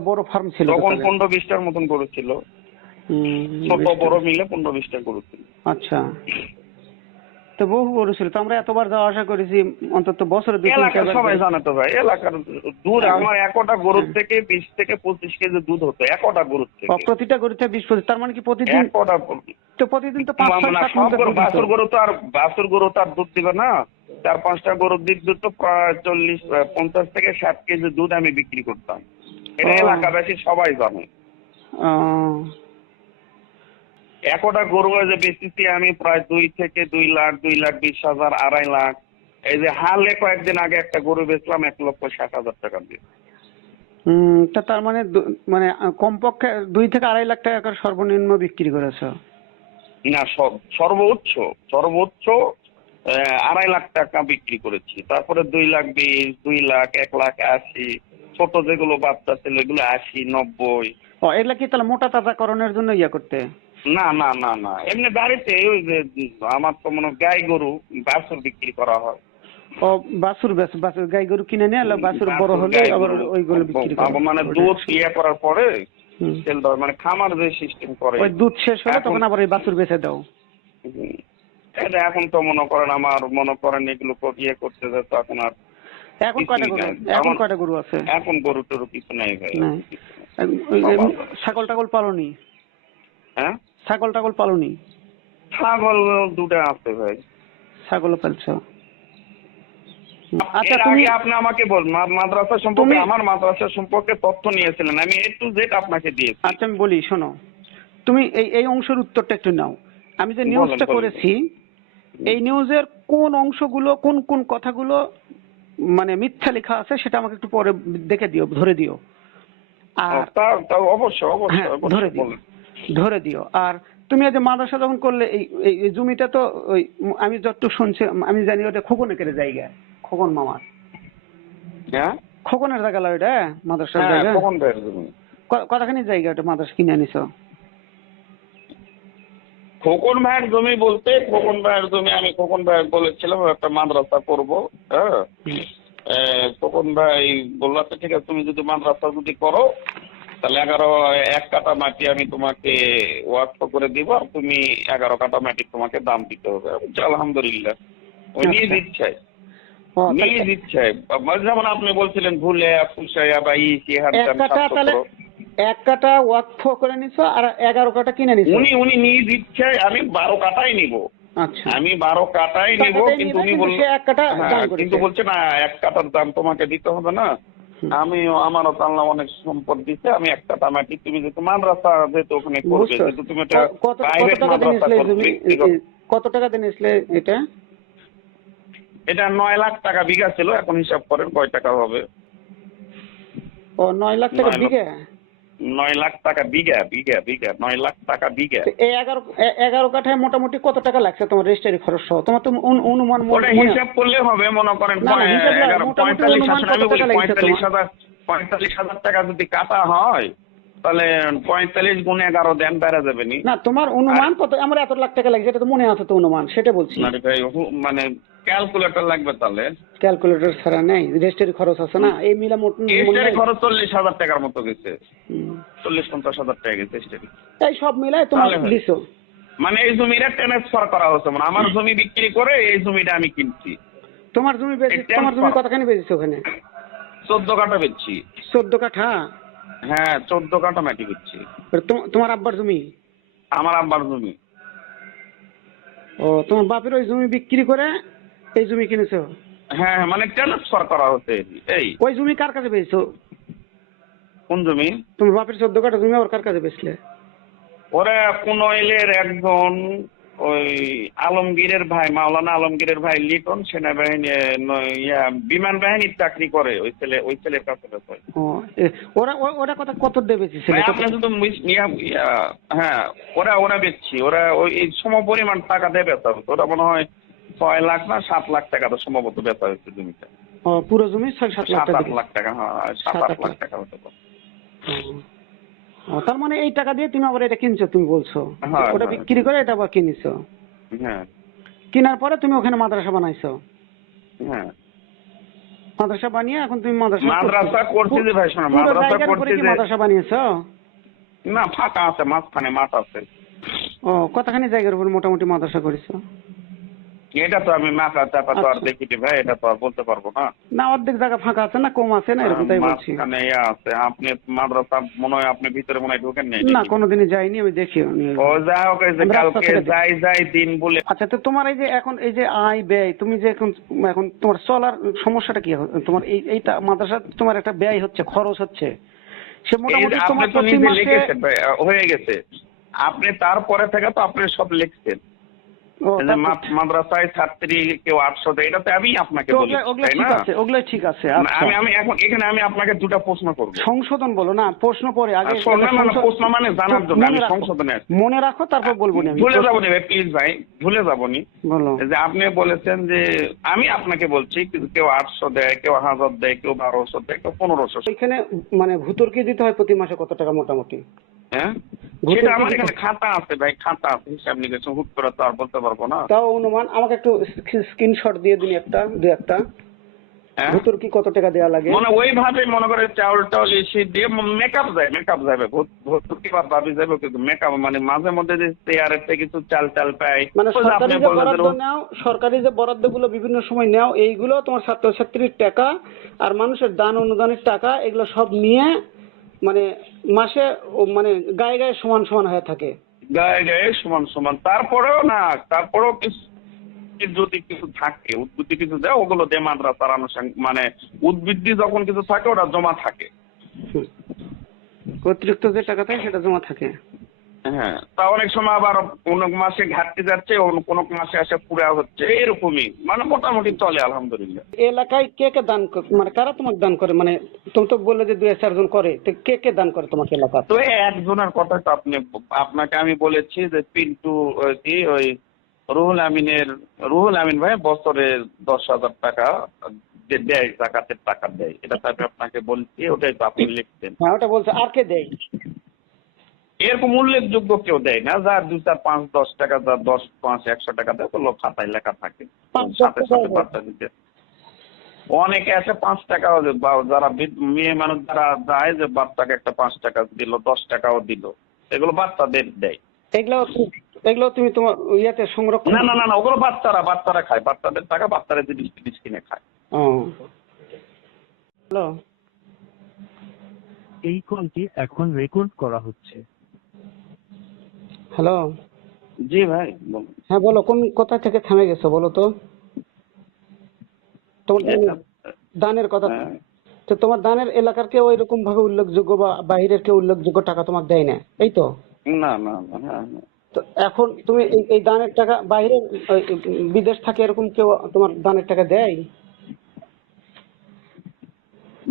বড় ফার্ম ছিল তো তখন তাহলে? 15-20টার মতন গরু ছিল। ছোট 20 টা। বড় মিলে 15-20টা গরু ছিল। আচ্ছা, তো বহু গরু ছিল তো, আমরা এতবার যাওয়া আসা করেছি, অন্তত বছরে 2-3 এলাকার বার সবাই যাই। জানে তো ভাই, এলাকার দুধ আমার একটা গরুর থেকে 20 থেকে 25 কেজি দুধ হতো একটা গরুর থেকে। প্রতিটা গরুতে 20-25, তার মানে কি প্রতিদিন? একটা তো প্রতিদিন তো 5-6-7 সব লিটার গরু, দুধ বাছুর হতো। গরু তো আর দুধ দিবে না। 4-5টা গরুর দুধ তো প্রায় 50 থেকে 60 কেজি দুধ আমি বিক্রি করতাম। এটা ও। এলাকাবাসী সবাই জানে। একটা গরু যে বেচেছি আমি প্রায় 2 থেকে 2 লাখ, 2,20,000, 2.5 লাখ। এই যে হালে কয়েকদিন আগে একটা গরু বেচলাম 1,60,000 টাকা দিয়ে। তা তার মানে মানে কমপক্ষে 2 থেকে 2.5 লাখ টাকা করে সর্বনিম্ন বিক্রি করেছো? না, সর্বোচ্চ 2.5 লাখ টাকা বিক্রি করেছি। তারপরে 2,20,000, 2 লাখ, 1,80,000, ছোট যেগুলো বাচ্চা ছিল এগুলো 80-90। এগুলা কি তাহলে মোটা তাজাকরণের জন্য ইয়া করতে? না না না না, এমনি বাড়িতে ওই যে আমার তো মনে হয় গাই গরু, বাছুর বিক্রি করা হয়। ও, বাছুর গাই গরু কিনে নিয়ে বাছুর বড় হলে গাই আবার গরু, ওইগুলো বিক্রি করে, মানে দুধ ইয়ে করার পরে হুম। সেল দেওয়া, মানে খামার যে সিস্টেম করে। ওই দুধ শেষ হলে এখন তখন আবার ওই বাছুর বেচে দাও। এটা এখন তো মনে করেন আমার মনে করেন এগুলো ইয়ে করতে যেত এখন আর। এখন কয়টা গরু আছে? এখন গরু টরু কিছু নাই ভাই। নাই। ছাগল টাগল পালনি? হ্যাঁ, ছাগল টাগল পালনি? ছাগল 2টা আছে ভাই। ছাগলও পালছো? আচ্ছা এর তুমি আগে আপনি আমাকে মাদ্রাসা সম্পর্কে, তুমি- আমার মাদ্রাসা সম্পর্কে তথ্য নিয়েছিলেন, আমি A to Z আপনাকে দিয়েছি। আচ্ছা আমি বলি শোনো, তুমি এই অংশের উত্তরটা একটু নাও। আমি যে নিউজটা বলেন। করেছি, এই নিউজের কোন অংশগুলো, কোন কোন কথাগুলো মানে মিথ্যা লেখা আছে সেটা আমাকে একটু পরে দেখে দিও, ধরে দিও। আর তা অবশ্যই হ্যাঁ ধরে দিও, বলেন। ধরে দিও। আর তুমি এই যে মাদ্রাসা যখন করলে, এই জমিটা তো ওই আমি যতটুকু শুনছি, আমি জানি ওটা খোকনের জায়গা, খোকন মামার, হ্যাঁ খোকনের জায়গা লয় ওটা, মাদ্রাসার হ্যাঁ, জায়গা। কখন বের জমি? কতখানি জায়গা ওটা মাদ্রাসা কিনে আনিছো? খোকন ভাইয়ের জমি বলতে, খোকন ভাইয়ের জমি আমি খোকন ভাই বলেছিলাম একটা মাদ্রাসা করব, হ্যাঁ। খোকন ভাই বললো আচ্ছা ঠিক আছে, তুমি যদি মাদ্রাসা যদি করো তাহলে 1 কাঠা মাটি আমি তোমাকে ওয়াকফ করে দিব, আর তুমি 11 কাঠা মাটি তোমাকে দাম দিতে হবে। আমি বলছি, আলহামদুলিল্লাহ। ওই নিয়ে আচ্ছা। দিচ্ছাই, ও, নিয়ে তাহলে দিচ্ছাই। যেমন আপনি বলছিলেন ভুলে ফুসাইয়া বা হ্যান এক ত্যান কাঠা, তাহলে 700। 1 কাঠা ওয়াকফ করে নিছো আর 11 কাঠা কিনে নিছো? উনি নিয়ে দিচ্ছে, আমি 12 কাঠাই নিব। আচ্ছা, আমি 12 কাঠাই নিব, টাকাটাই কিন্তু নিবে, উনি কিন্তু বললেন সে 1 কাঠা হ্যাঁ, দাম করেছে। কিন্তু বলছে না 1 কাঠার দাম তোমাকে দিতে হবে না। আমিও, আমারও তো আল্লাহ অনেক সম্পদ দিচ্ছে, আমি 1 কাঠা মাটি, তুমি যেহেতু মাদ্রাসা যেহেতু ওখানে করবে, বুঝছো? যেহেতু তুমি একটা কত প্রাইভেট টাকা দিয়ে মাদ্রাসা নিয়েছিলে করবে, জমি? কত টাকা দিয়ে নিয়েছিলে এটা? এটা 9 লাখ টাকা বিঘা ছিল, এখন হিসাব করেন কয় টাকা হবে। ও 9 লাখ টাকা 9 বিঘা? 9 লাখ টাকা বিঘা, 9 লাখ টাকা বিঘা। তো এই 11 কাঠায় মোটামুটি কত টাকা লাগছে তোমার রেজিস্ট্রি খরচ সহ? তোমার তো অনুমান ওটা হিসাব করলে হবে, মনে করেন না, না, হিসাব না, 11 মোটামুটি 45 অনুমান হাজার, কত আমি বলি টাকা লেগেছে তোমার? 45,000 টাকা যদি কাটা হয় তাহলে 45 গুণ 11 দেন, বেড়া যাবে নি। না, তোমার অনুমান কত? আমার এত লাখ টাকা লাগছে, এটা তো মনে আছে তো অনুমান, সেটা বলছি। মানে ভাই মানে ক্যালকুলেটর লাগবে তাহলে। ক্যালকুলেটর ছাড়া নেই, রেজিস্ট্রি খরচ আছে না, এই মিলা স্টেরি খরচ 40,000 টাকার মতো গেছে, হুম। 40-50,000 টাকা গেছে স্টেরি। এই সব মিলাই তোমার তাহলে হয়। দিছো। মানে এই জমিটা ট্রান্সফার করা হচ্ছে, মানে আমার জমি বিক্রি করে এই জমিটা আমি কিনছি। তোমার জমি বেশি, এই তোমার জমি transfer। কতখানি বেশিছো ওখানে? 14 কাঠা বেচছি। 14 কাঠা? হ্যাঁ, 14 কাঠা মাটি বেচছি। তোমার আব্বার জমি? আমার আব্বার জমি। ও, তোমার বাপের ওই জমি বিক্রি করে এই জমি কিনেছো? হ্যাঁ, মানে ট্রান্সফার করা হচ্ছে এই। ওই জমি কার কাছে বেচছো? কোন জমি? তোমার বাপের 14 কাঠা জমি ওর কার কাছে বেচলে? ওরা কুনইলের একজন ওই আলমগীরের ভাই, মাওলানা আলমগীরের ভাই লিটন সেনাবাহিনী বিমান বাহিনীর চাকরি করে, ওই ছেলের কাছে বেচে। ও, ওরা কত দিয়ে বেচেছিল? ভাই আপনি শুধু হ্যাঁ, ওরা বেচছি, ওরা ওই সমপরিমাণ টাকা দিয়ে বেচা হতো। ওরা মনে হয় 6 লাখ না 7 লাখ টাকা তো সম্ভবত বেচা হচ্ছে জমিটা। ও, পুরো জমি 6-7 লাখ 7-8 টাকা? লাখ টাকা, হ্যাঁ 7-8 লাখ টাকা হতে পারে। ও, তার মানে এই টাকা দিয়ে তুমি আবার এটা কিনছো, তুমি বলছো হ্যাঁ, ওটা হ্যাঁ। বিক্রি করে এটা আবার কিনেছো। হ্যাঁ কেনার পরে তুমি ওখানে মাদ্রাসা বানাইছো। হ্যাঁ, মাদ্রাসা বানিয়ে এখন তুমি মাদ্রাসা করছি যে ভাই, শোনা পুরো মাদ্রাসা জায়গার উপরে করছি কি যে, মাদ্রাসা বানিয়েছো? না ফাঁকা আছে, মাঝখানে মাঠ আছে। ও, কতখানি জায়গার উপর মোটামুটি মাদ্রাসা করেছো? এটা তো আমি মাথা চাপা তো আর আচ্ছা। দেখিনি ভাই, এটা তো আর বলতে পারবো না। না, অর্ধেক জায়গা ফাঁকা আছে না, কম আছে না, এরকম তাই বলছি। মাঝখানে আছে। আপনি মাদ্রাসা মনে হয় আপনি ভিতরে মনে হয় ঢোকেন নাই না, নাকি? কোনোদিনই যাইনি, আমি দেখি। ও যাই হোক, এই যে আমি রাস্তা কালকে থেকে দেখি। যাই দিন বলে। আচ্ছা, তো তোমার এই যে এখন এই যে আয় ব্যয়, তুমি যে এখন তোমার চলার সমস্যাটা কি? তোমার এইটা মাদ্রাসা তোমার একটা ব্যয় হচ্ছে, খরচ হচ্ছে, সে এই মোটামুটি যে আপনি তোমার তো প্রতি নিজে মাসে। লিখেছেন ভাই, হয়ে গেছে। আপনি তারপরে থেকে তো আপনি সব লিখছেন। ও, এই যে মাদ্রাসায় ছাত্রী কেউ 800 দেয়, এটা তো আমি আপনাকে তো বলি, ওগুলা তাই ঠিক না? আছে, ওগুলো ঠিক আছে। না, আচ্ছা, আমি এখন এখানে আমি আপনাকে 2টা প্রশ্ন করব। সংশোধন বলো না, প্রশ্ন পরে আগে। না, প্রশ্ন মানে জানার জন্য আমি সংশোধনে আসছি। মনে রাখো, তারপর বলবো না। আমি ভুলে যাবো নি ভাই, প্লিজ ভাই, ভুলে যাবো নি। বলো। যে আপনি বলেছেন যে, আমি আপনাকে বলছি কিন্তু কেউ 800 দেয়, কেউ 1000 দেয়, কেউ 1200 দেয়, কেউ 1500। এখানে মানে ভুতুরকি দিতে হয় প্রতি মাসে কত টাকা মোটামুটি? হ্যাঁ, ভুতুরকি সেটা আমার দিতে এখানে হয়? খাতা আছে ভাই, খাতা আছে, হিসাব নিকেশ হুট করে তো আর বলতে পারবো না। তাও অনুমান আমাকে একটু স্ক্রিনশট দিয়ে দিন, দুই একটা। হ্যাঁ, ভুতুরকি কত টাকা দেওয়া লাগে? মানে ওইভাবে মনে করে চাউল টাউল এসে দিয়ে মেকআপ যাবে, ভর্তুকি বা দাবি যাবে, কিন্তু মেকআপ মানে মাঝে মধ্যে যে চেয়ারের থেকে কিছু চাল পাই, মানে ওই যে সরকারি আপনি যে বললেন বরাদ্দ নাও, সরকারি যে বরাদ্দগুলো বিভিন্ন সময় নাও, এইগুলো তোমার ছাত্রছাত্রীর টাকা আর মানুষের দান অনুদানের টাকা, এগুলো সব নিয়ে মানে মাসে মানে গায়ে গায়ে সমান সমান হয়ে থাকে। গায়ে গায়ে সমান সমান, তারপরেও কিছু উদ্ভিদ যদি কিছু থাকে, উদ্ভিদ কিছু দেয়, ওগুলো দিয়ে মাদ্রাসার আনুষঙ্গিক মানে উদ্ভিদ যখন কিছু থাকে ওটা জমা থাকে। হুম। অতিরিক্ত যে টাকা থাকে সেটা জমা থাকে। হ্যাঁ, তা অনেক সময় আবার কোনো মাসে ঘাটতি যাচ্ছে, কোনো মাসে এসে পুরা হচ্ছে, এরকমই মানে মোটামুটি চলে আলহামদুলিল্লাহ। এলাকায় কে কে দান মানে কারা তোমাকে দান করে? মানে তুমি তো বললে যে 2-4 জন করে, তো কে কে দান করে তোমাকে এলাকা? তো এই একজনের কথা তো আপনাকে আমি বলেছি যে পিন্টু কি ওই রুহুল আমিন ভাই বছরে 10,000 টাকা দেয়, জাকাতের টাকা দেয়। এটা তো আমি আপনাকে বলছি, ওটাই তো আপনি লিখতেন। হ্যাঁ, ওটা বলছে। আর কে দেয়? এরকম উল্লেখযোগ্য কেউ দেয় না, যার 2, 4, 5, 10 টাকা, যার 10, 5, 100 টাকা দেয়, ওগুলো খাতায় লেখা থাকে, 5-10 সাথে টাকা সাথে দেয়। বার্তা দিতে। অনেকে আছে 5 টাকা, বা যারা মেয়ে মানুষ যারা যায় যে বাচ্চাকে একটা 5 টাকা দিল, 10 টাকাও দিল, এগুলো বাচ্চাদের দেয়। এগুলো তুমি তোমার ইয়াতে সংরক্ষণ? না না না না, ওগুলো বাচ্চারা খায়, বাচ্চাদের টাকা, বাচ্চারা জিনিস টিনিস কিনে খায়। ও, হ্যালো। এই কলটি এখন রেকর্ড করা হচ্ছে। হ্যালো। জি ভাই বলুন। হ্যাঁ বলো, কোন কোথা থেকে থেমে গেছো বলো তো? তোমার দানের কথা। হ্যাঁ। তো তোমার দানের এলাকার কেউ ওইরকম ভাবে উল্লেখযোগ্য বা বাইরের কেউ উল্লেখযোগ্য টাকা তোমাকে দেয় না, এই তো? না না না, হ্যাঁ হ্যাঁ। তো এখন তুমি এই দানের টাকা বাইরে, বিদেশ থাকে এরকম কেউ তোমার দানের টাকা দেয়?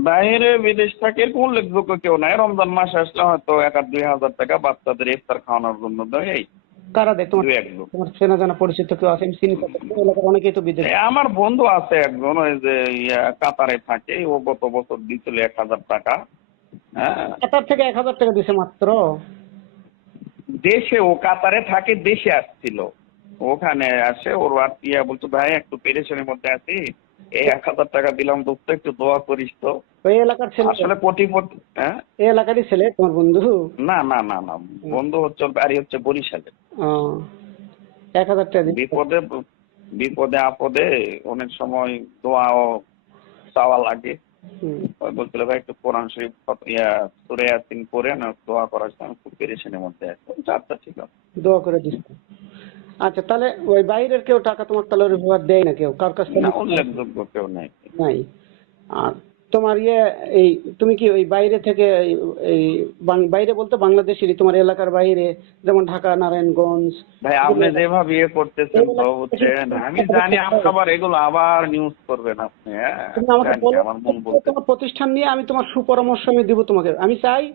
বাইরে বিদেশ থাকে এরকম উল্লেখযোগ্য কেউ নাই। রমজান মাস আসলে হয়তো 1-2 হাজার টাকা বাচ্চাদের ইফতার খাওয়ানোর জন্য দেয়, এই কারা দেয়? তোমার 2-1 লোক। তোমার চেনা জানা পরিচিত কেউ আছে? আমি চিনি তো, এলাকার অনেকেই তো বিদেশ। আমার বন্ধু আছে একজন, ওই যে কাতারে থাকে, ও গত বছর দিয়েছিল 1,000 টাকা। হ্যাঁ, কাতার থেকে 1,000 টাকা দিছে মাত্র? দেশে, ও কাতারে থাকে, দেশে আসছিল, ওখানে আসে ওর আত্মীয় বলতো ভাই একটু পেরেশানির মধ্যে আছি, এই 1,000 টাকা দিলাম, দোস্ত একটু দোয়া করিস তো। ওই এলাকার ছেলে? আসলে কোটিপতি। হ্যাঁ, এই এলাকারই ছেলে তোমার বন্ধু? না না না না, বন্ধু হচ্ছে, ওর বাড়ি হচ্ছে বরিশালে। ও, 1,000 টাকা দিচ্ছে। বিপদে বিপদে আপদে অনেক সময় দোয়াও চাওয়া লাগে। হুম। ওই বলছিল ভাই একটু কোরআন শরীফ সূরা ইয়াসিন পড়ে না, দোয়া করার জন্য, আমি খুব পেরেশানির মধ্যে আছি। আচ্ছা ঠিক আছে। দোয়া করে দিচ্ছে। আচ্ছা, তাহলে ওই বাইরের কেউ টাকা তোমার তাহলে উপহার দেয় না কেউ কার কাছ না, থেকে? উল্লেখযোগ্য কেউ নাই। নাই। আর তোমার এই তুমি কি ওই বাইরে থেকে এই বাইরে বলতে বাংলাদেশেরই, তোমার এলাকার বাইরে, যেমন ঢাকা, নারায়ণগঞ্জ? ভাই আপনি যেভাবে ইয়ে করতেছেন তো বুঝছেন, আমি জানি আপনি আবার এগুলো আবার নিউজ করবেন আপনি। হ্যাঁ, তুমি আমাকে জানি, বলো, আমার মন বলতে। তোমার প্রতিষ্ঠান নিয়ে আমি তোমার সুপরামর্শ আমি দিব তোমাকে। আমি চাই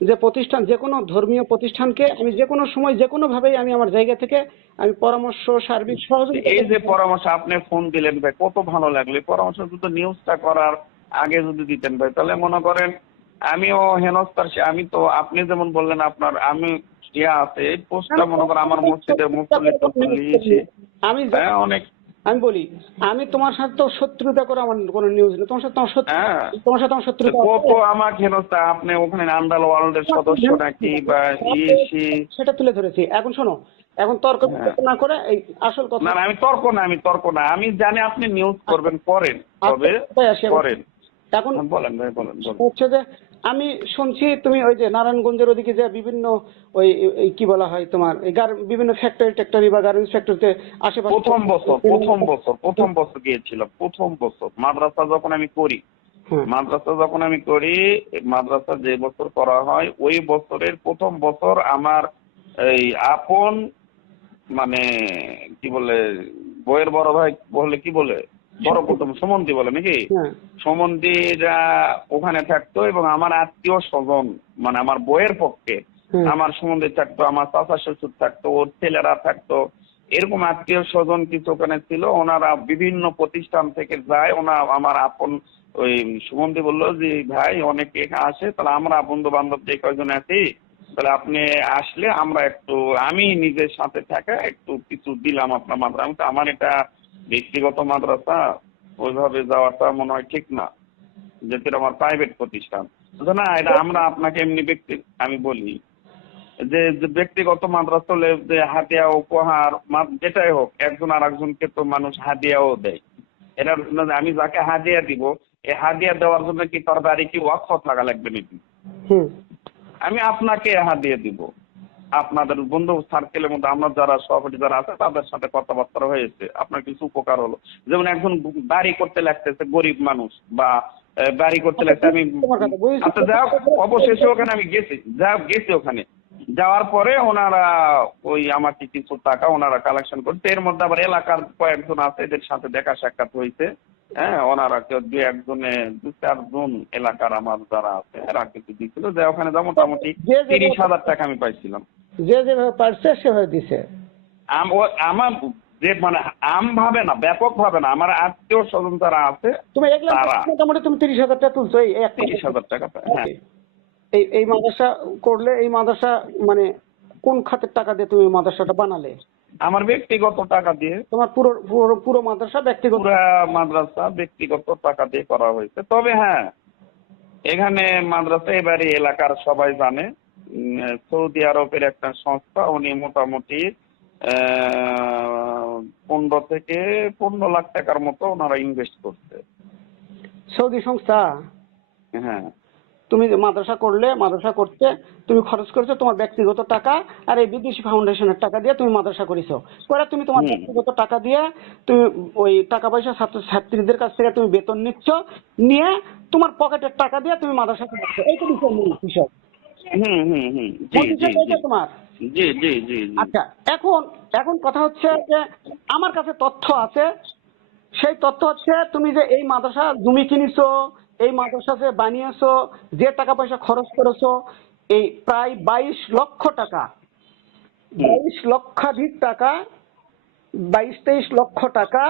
যে প্রতিষ্ঠান, যে কোনো ধর্মীয় প্রতিষ্ঠানকে আমি যে কোনো সময় যে কোনো ভাবেই আমি আমার জায়গা থেকে আমি পরামর্শ, সার্বিক সহযোগিতা। এই যে পরামর্শ আপনি ফোন দিলেন ভাই, কত ভালো লাগলো। এই পরামর্শ যদি নিউজটা করার আগে যদি দিতেন ভাই, তাহলে মনে করেন আমিও হেনস্থার আমি তো, আপনি যেমন বললেন আপনার, আমি আছে এই পোস্টটা মনে করেন আমার মসজিদের মুসল্লি টসল্লি এসে, আমি হ্যাঁ অনেক। আমি বলি, আমি তোমার সাথে তো শত্রুতা করে আমার কোনো নিউজ নেই। তোমার সাথে আমার হ্যাঁ, তোমার সাথে আমার শত্রুতা কত আমার হেনস্থা। আপনি ওখানে আন্ডার ওয়ার্ল্ডের সদস্য নাকি বা ইসি, সেটা তুলে ধরেছি। এখন শোনো, এখন তর্ক না করে এই আসল কথা। না না, আমি তর্ক না, আমি জানি আপনি নিউজ করবেন, করেন, তবে করেন। এখন বলেন ভাই, বলেন বলেন। হচ্ছে যে আমি শুনছি তুমি ওই যে নারায়ণগঞ্জের ওদিকে যে বিভিন্ন ওই কি বলা হয় তোমার বিভিন্ন ফ্যাক্টরি বা গার্মেন্টস ফ্যাক্টরিতে আশেপাশে প্রথম বছর গিয়েছিলাম। প্রথম বছর মাদ্রাসা যখন আমি করি, মাদ্রাসা যে বছর করা হয় ওই বছরের প্রথম বছর আমার এই আপন মানে কি বলে, বইয়ের বড় ভাই বলে, কি বলে, বড় কুটুম সমন্ধি বলে নাকি, সমন্দিরা ওখানে থাকতো, এবং আমার আত্মীয় স্বজন মানে আমার বইয়ের পক্ষে আমার সম্বন্ধে থাকতো, আমার চাচা শ্বশুর থাকতো, ওর ছেলেরা থাকতো, এরকম আত্মীয় স্বজন কিছু ওখানে ছিল। ওনারা বিভিন্ন প্রতিষ্ঠান থেকে যায়, আমার আপন ওই সুমন্দি বললো যে ভাই অনেকে আসে, তাহলে আমরা বন্ধু বান্ধব যে কয়জন আছি, তাহলে আপনি আসলে আমরা একটু, আমি নিজের সাথে থাকা একটু কিছু দিলাম আপনার মাদ্রাসা। আমি তো, আমার এটা ব্যক্তিগত মাদ্রাসা, ওইভাবে যাওয়াটা মনে হয় ঠিক না, যেটা আমার প্রাইভেট প্রতিষ্ঠান। না, এটা আমরা আপনাকে এমনি আমি বলি যে ব্যক্তিগত মাদ্রাসা হলে যে হাদিয়া উপহার যেটাই হোক, একজন আর একজনকে তো মানুষ হাদিয়াও দেয়। এটার জন্য আমি যাকে হাদিয়া দিব, এই হাদিয়া দেওয়ার জন্য কি তার বাড়ি কি ওয়াকফ থাকা লাগবে নাকি? আমি আপনাকে হাদিয়া দিব, আপনাদের বন্ধু সার্কেলের মধ্যে আমার যারা সভাপতি যারা আছে তাদের সাথে কথাবার্তা হয়েছে, আপনার কিছু উপকার হলো। যেমন একজন বাড়ি করতে লাগতেছে, গরিব মানুষ বা বাড়ি করতে লাগছে, আমি তোমার কথা বুঝেছি। আচ্ছা যাই হোক, অবশেষে ওখানে আমি গেছি, যাই হোক গেছি ওখানে। যাওয়ার পরে ওনারা ওই আমাকে কিছু টাকা ওনারা কালেকশন করছে। এর মধ্যে আবার এলাকার কয়েকজন আছে, এদের সাথে দেখা সাক্ষাৎ হয়েছে। হ্যাঁ, ওনারা কেউ দু চারজন এলাকার আমার যারা আছে এরা কিছু দিচ্ছিল, যে ওখানে যা মোটামুটি যে 30,000 টাকা আমি পাইছিলাম। যে যেভাবে পারছে সেভাবে দিছে। আমার যে মানে আম ভাবে না, ব্যাপক ভাবে না, আমার আত্মীয় স্বজন যারা আছে তুমি এগুলো তারা মোটামুটি তুমি 30,000 টাকা তুলছো এই একটা 30,000 টাকা পায়। হ্যাঁ, এই এই মাদ্রাসা করলে। এই মাদ্রাসা মানে কোন খাতের টাকা দিয়ে তুমি মাদ্রাসাটা বানালে? আমার ব্যক্তিগত টাকা দিয়ে, তোমার পুরো পুরো পুরো মাদ্রাসা ব্যক্তিগত? পুরা মাদ্রাসা ব্যক্তিগত টাকা দিয়ে করা হয়েছে। তবে হ্যাঁ, এখানে মাদ্রাসা এবারে এলাকার সবাই জানে, সৌদি আরবের একটা সংস্থা, উনি মোটামুটি 15 থেকে 15 লাখ টাকার মতো ওনারা ইনভেস্ট করছে। সৌদি সংস্থা? হ্যাঁ, তুমি যে মাদ্রাসা করলে, মাদ্রাসা করতে তুমি খরচ করেছো তোমার ব্যক্তিগত টাকা, আর এই বিদেশি ফাউন্ডেশনের টাকা দিয়ে তুমি মাদ্রাসা করেছো। করে তুমি তোমার ব্যক্তিগত টাকা দিয়ে তুমি ওই টাকা পয়সা ছাত্রছাত্রীদের কাছ থেকে তুমি বেতন নিচ্ছ, নিয়ে তোমার পকেটের টাকা দিয়ে তুমি মাদ্রাসা করছো। এই তো বিষয়, মূল বিষয়। জি জি জি তোমার জি জি জি জি। আচ্ছা, এখন এখন কথা হচ্ছে যে আমার কাছে তথ্য আছে। সেই তথ্য হচ্ছে তুমি যে এই মাদ্রাসা জমি কিনেছো, এই মাদ্রাসা যে বানিয়েছো, যে টাকা পয়সা খরচ করেছো, এই প্রায় 22 লক্ষ টাকা, 22 লক্ষাধিক টাকা, 22-23 লক্ষ টাকা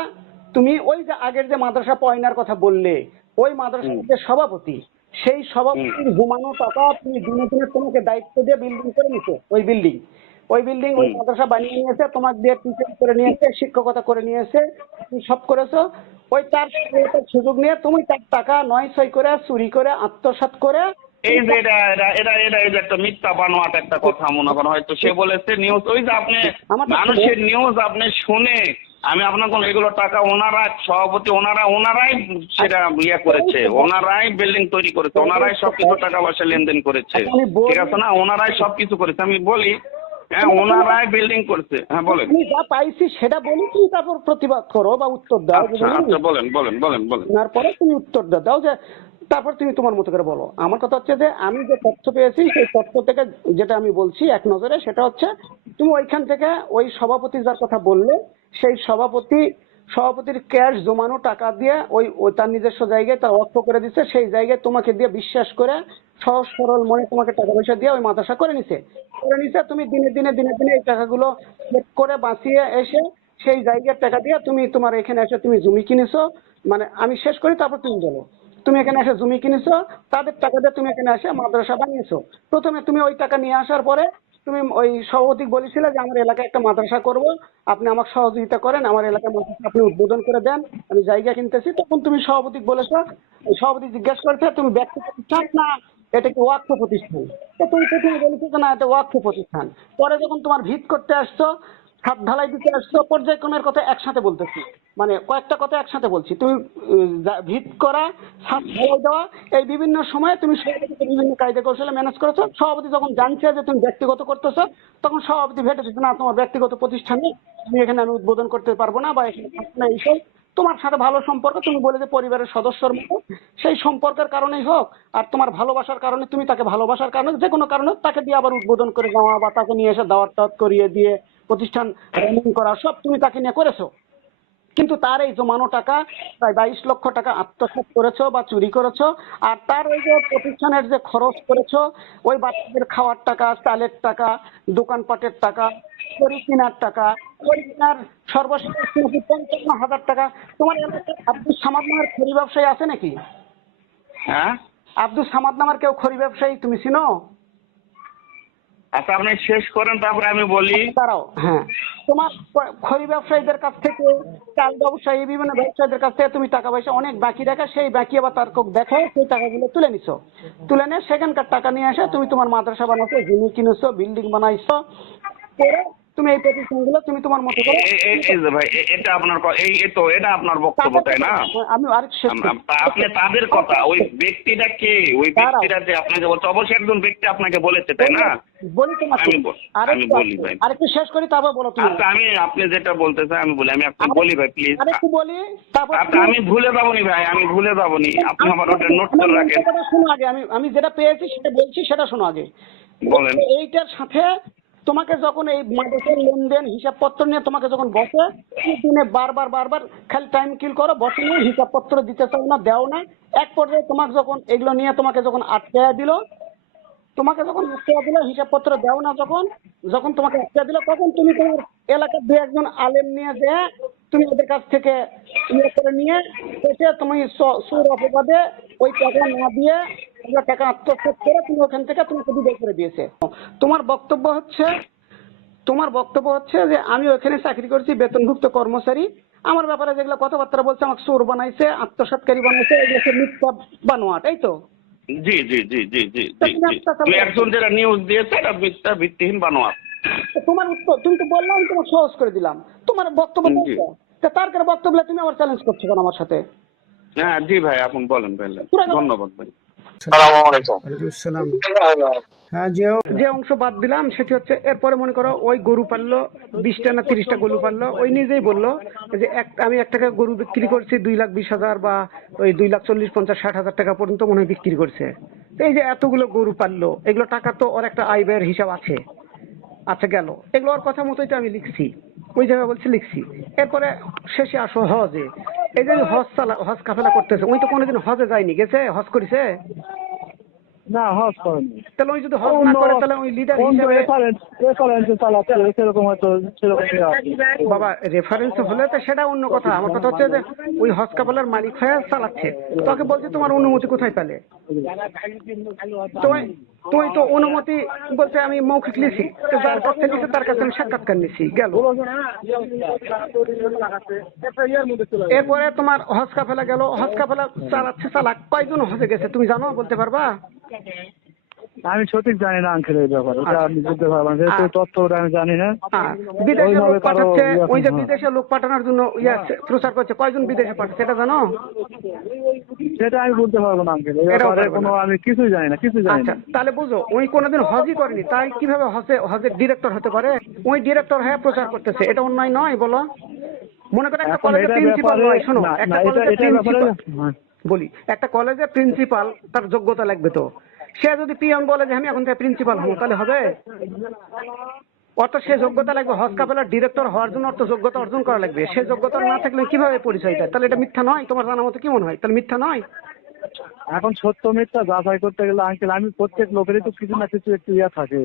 তুমি ওই যে আগের যে মাদ্রাসা পয়নার কথা বললে, ওই মাদ্রাসার যে সভাপতি, সেই সভাপতির ঘুমানো টাকা তুমি দিনে দিনে তোমাকে দায়িত্ব দিয়ে বিল্ডিং করে নিছো। ওই বিল্ডিং ওই মাদ্রাসা বানিয়ে নিয়েছে, তোমাকে দিয়ে টিচার করে নিয়েছে, শিক্ষকতা করে নিয়েছে, তুমি সব করেছো। ওই তার সুযোগ নিয়ে তুমি তার টাকা 9-6 করে চুরি করে আত্মসাৎ করে এই যে এটা এই যে একটা মিথ্যা বানোয়াট একটা কথা মনে করেন, হয়তো সে বলেছে নিউজ, ওই যে আপনি মানুষের নিউজ আপনি শুনে, আমি আপনার কোন এগুলো টাকা ওনারা সভাপতি ওনারাই সেটা ইয়ে করেছে, ওনারাই বিল্ডিং তৈরি করেছে, ওনারাই সবকিছু টাকা পয়সা লেনদেন করেছে, ঠিক আছে না? ওনারাই সবকিছু করেছে। আমি বলি হ্যাঁ, ওনারাই বিল্ডিং করেছে। হ্যাঁ বলেন। আমি যা পাইছি সেটা বলি, তুমি তারপর প্রতিবাদ করো বা উত্তর দাও। আচ্ছা আচ্ছা, বলেন বলেন বলেন বলেন। তারপরে তুমি উত্তর দাও যে, তারপর তুমি তোমার মতো করে বলো। আমার কথা হচ্ছে যে আমি যে তথ্য পেয়েছি সেই তথ্য থেকে যেটা আমি বলছি এক নজরে, সেটা হচ্ছে তুমি ওইখান থেকে ওই সভাপতি যার কথা বললে, সেই সভাপতির ক্যাশ জমানো টাকা দিয়ে ওই তার নিজস্ব জায়গায় তার অর্থ করে দিচ্ছে, সেই জায়গায় তোমাকে দিয়ে বিশ্বাস করে সহজ সরল মনে তোমাকে টাকা পয়সা দিয়ে ওই মাদ্রাসা করে নিছে। তুমি দিনে দিনে এই টাকাগুলো সেভ করে বাঁচিয়ে এসে সেই জায়গার টাকা দিয়ে তুমি তোমার এখানে এসে তুমি জমি কিনেছো। মানে আমি শেষ করি, তারপর তুমি বলো। তুমি এখানে এসে জমি কিনেছো, তাদের টাকা দিয়ে তুমি এখানে এসে মাদ্রাসা বানিয়েছো। প্রথমে তুমি ওই টাকা নিয়ে আসার পরে তুমি ওই সভাপতি বলেছিলে যে আমার এলাকায় একটা মাদ্রাসা করব, আপনি আমাকে সহযোগিতা করেন, আমার এলাকার মাদ্রাসা আপনি উদ্বোধন করে দেন, আমি জায়গা কিনতেছি। তখন তুমি সভাপতি বলেছো, সভাপতি জিজ্ঞাসা করেছে তুমি ব্যক্তি প্রতিষ্ঠান না এটা কি ওয়াকফ প্রতিষ্ঠান? তো তুমি প্রথমে বলেছো যে না এটা ওয়াকফ প্রতিষ্ঠান। পরে যখন তোমার ভিত করতে আসছো, ছাদ ঢালাই দিতে আসছো, পর্যায়ক্রমের কথা একসাথে বলতেছি, মানে কয়েকটা কথা একসাথে বলছি। তুমি ভিত করা, ছাদ ঢালাই দেওয়া, এই বিভিন্ন সময়ে তুমি সভাপতিকে বিভিন্ন কায়দা কৌশলে ম্যানেজ করেছো। সভাপতি যখন জানছে যে তুমি ব্যক্তিগত করতেছো, তখন সভাপতি ভেটে দিচ্ছে না তোমার ব্যক্তিগত প্রতিষ্ঠানে তুমি এখানে আমি উদ্বোধন করতে পারবো না বা এখানে থাকবো না। এইসব তোমার সাথে ভালো সম্পর্ক, তুমি বলে যে পরিবারের সদস্যর মতো, সেই সম্পর্কের কারণেই হোক আর তোমার ভালোবাসার কারণে, তুমি তাকে ভালোবাসার কারণে, যে কোনো কারণে তাকে দিয়ে আবার উদ্বোধন করে দেওয়া বা তাকে নিয়ে এসে দাওয়াত টাওয়াত করিয়ে দিয়ে প্রতিষ্ঠান রানিং করা, সব তুমি তাকে নিয়ে করেছো। কিন্তু তার এই জমানো টাকা প্রায় 22 লক্ষ টাকা আত্মসাৎ করেছো বা চুরি করেছো। আর তার ওই যে প্রতিষ্ঠানের যে খরচ করেছো, ওই বাচ্চাদের খাওয়ার টাকা, চালের টাকা, দোকানপাটের টাকা, খড়ি কেনার টাকা, খড়ি কেনার সর্বশেষ 55,000 টাকা। তোমার এলাকায় আব্দুল সামাদ নামের খড়ি ব্যবসায়ী আছে নাকি? হ্যাঁ, আব্দুল সামাদ নামের কেউ খড়ি ব্যবসায়ী তুমি চিনো? আচ্ছা আপনি শেষ করেন, তারপরে আমি বলি। দাঁড়াও, হ্যাঁ, তোমার খড়ি ব্যবসায়ীদের কাছ থেকে, চাল ব্যবসায়ী, বিভিন্ন ব্যবসায়ীদের কাছ থেকে তুমি টাকা পয়সা অনেক বাকি রাখা, সেই বাকি আবার তার দেখো সেই টাকাগুলো তুলে নিছো। তুলে নিয়ে সেখানকার টাকা নিয়ে এসে তুমি তোমার মাদ্রাসা বানাইছো, জমি কিনেছো, বিল্ডিং বানাইছো, করে তুমি এই প্রতিষ্ঠানগুলো তুমি তোমার মতো করে। এই যে ভাই এটা আপনার এটা আপনার বক্তব্য তাই না? আমি আরেক শেষ করি। আপনি তাদের কথা, ওই ব্যক্তিটা কে, ওই ব্যক্তিটা যে আপনাকে বলছে, অবশ্যই একজন ব্যক্তি আপনাকে বলেছে তাই না? বলি তোমাকে আমি বলি ভাই, আরেকটু শেষ করি তারপর বলো তুমি। আচ্ছা আপনি যেটা বলতেছেন আমি বলি, আমি আপনাকে বলি ভাই প্লিজ। আরেকটু বলি তারপর আচ্ছা আমি ভুলে যাবনি ভাই, আমি ভুলে যাবনি, আপনি আমার ওটা নোট করে রাখেন। শোনো আগে, আমি যেটা পেয়েছি সেটা বলছি, সেটা শোনো আগে। বলেন। এইটার সাথে তোমাকে যখন এই মাদকের লেনদেন হিসাবপত্র নিয়ে তোমাকে যখন বসে, দিনে বারবার খালি টাইম কিল করো, বসে নিয়ে হিসাবপত্র দিতে চাও না, দেও না। এক পর্যায়ে তোমাকে যখন এগুলো নিয়ে তোমাকে যখন আটকে দিল, হিসাবপত্র দেও না, যখন তোমাকে আটকে দিল, তখন তুমি তোমার এলাকার দু একজন আলেম নিয়ে যে তুমি ওদের কাছ থেকে ইয়ে করে নিয়ে এসে তুমি সুর অপবাদে ওই টাকা না দিয়ে ওগুলো টাকা আত্মসাৎ করে তুমি ওখান থেকে তোমাকে বিদায় করে দিয়েছে। তোমার বক্তব্য হচ্ছে যে আমি ওখানে চাকরি করছি, বেতনভুক্ত কর্মচারী, আমার ব্যাপারে যেগুলো কথাবার্তা বলছে, আমাকে চোর বানাইছে, আত্মসাৎকারী বানাইছে, এগুলো মিথ্যা বানোয়াট, এই তো? জি জি জি জি জি জি জি, একজন যারা নিউজ দিয়েছে এটা মিথ্যা ভিত্তিহীন বানোয়াট। তোমার উত্তর তুমি তো বললাম, আমি তোমাকে সহজ করে দিলাম, তোমার বক্তব্য তার কারণে বক্তব্য তুমি আবার চ্যালেঞ্জ করছো কেন আমার সাথে? হ্যাঁ জি ভাই, আপনি বলেন ভাই, ধন্যবাদ ভাই। হ্যাঁ, যে অংশ বাদ দিলাম সেটি হচ্ছে, এরপরে মনে করো ওই গরু পাললো 20টা না 30টা গরু পাললো, ওই নিজেই বললো যে আমি এক টাকা গরু বিক্রি করছি 2,20,000 বা ওই 2,40,50,60,000 টাকা পর্যন্ত মনে হয় বিক্রি করছে। এই যে এতগুলো গরু পাললো, এগুলো টাকা তো ওর একটা আয় ব্যয়ের হিসাব আছে। আচ্ছা গেল, এগুলো ওর কথা মতোই তো আমি লিখছি, ওই জায়গায় বলছি লিখছি। এরপরে শেষে আসো হজে, এই যে হজ কাফেলা করতেছে, ওই তো কোনোদিন হজে যায়নি, গেছে হজ করেছে? না, হজ করেনি। তাহলে ওই যদি হজ না করে তাহলে ওই লিডার হিসেবে সেরকম হয়তো সেরকম বাবা রেফারেন্স হলে তো সেটা অন্য কথা। আমার কথা হচ্ছে যে ওই হজ কাফেলার মালিক হয়ে চালাচ্ছে, তোকে বলছে তোমার অনুমতি কোথায় পেলে? তুই তো অনুমতি বলছে আমি মৌখিক লিখি, যার কাছে লিখে তার কাছে আমি সাক্ষাৎকার নিছি, গেল। এরপরে তোমার হজ কাফেলা গেল, হজ কাফেলা চালাক, কয়জন হজে গেছে তুমি জানো, বলতে পারবা? আমি সঠিক জানি না আঙ্কেল এই ব্যাপারে, ওটা আমি বলতে পারবো না, যেহেতু তথ্য ওটা আমি জানি না। বিদেশে লোক পাঠাচ্ছে, ওই যে বিদেশে লোক পাঠানোর জন্য প্রচার করছে, কয়জন বিদেশে পাঠাচ্ছে এটা জানো? সেটা আমি বলতে পারবো না আঙ্কেল, এই ব্যাপারে কোনো আমি কিছুই জানি না, কিছু জানি না। তাহলে বুঝো, ওই কোনোদিন হজই করেনি, তাই কিভাবে হজের ডিরেক্টর হতে পারে? ওই ডিরেক্টর হয়ে প্রচার করতেছে, এটা অন্যায় নয় বলো? মনে করো একটা কলেজের প্রিন্সিপাল নয়, শোনো, একটা কলেজের প্রিন্সিপাল বলি, একটা কলেজের প্রিন্সিপাল তার যোগ্যতা লাগবে তো। সে যদি পিয়ন বলে যে আমি এখন থেকে প্রিন্সিপাল হবো, তাহলে হবে? অর্থাৎ সে যোগ্যতা লাগবে, হজ কাফেলার ডিরেক্টর হওয়ার জন্য অর্থ যোগ্যতা অর্জন করা লাগবে। সে যোগ্যতা না থাকলে কিভাবে পরিচয় দেয়? তাহলে এটা মিথ্যা নয়? তোমার জানা মতো কি মনে হয়, তাহলে মিথ্যা নয়? এখন সত্য মিথ্যা যাচাই করতে গেলে আঙ্কেল আমি প্রত্যেক লোকেরই তো কিছু না কিছু একটু ইয়া থাকে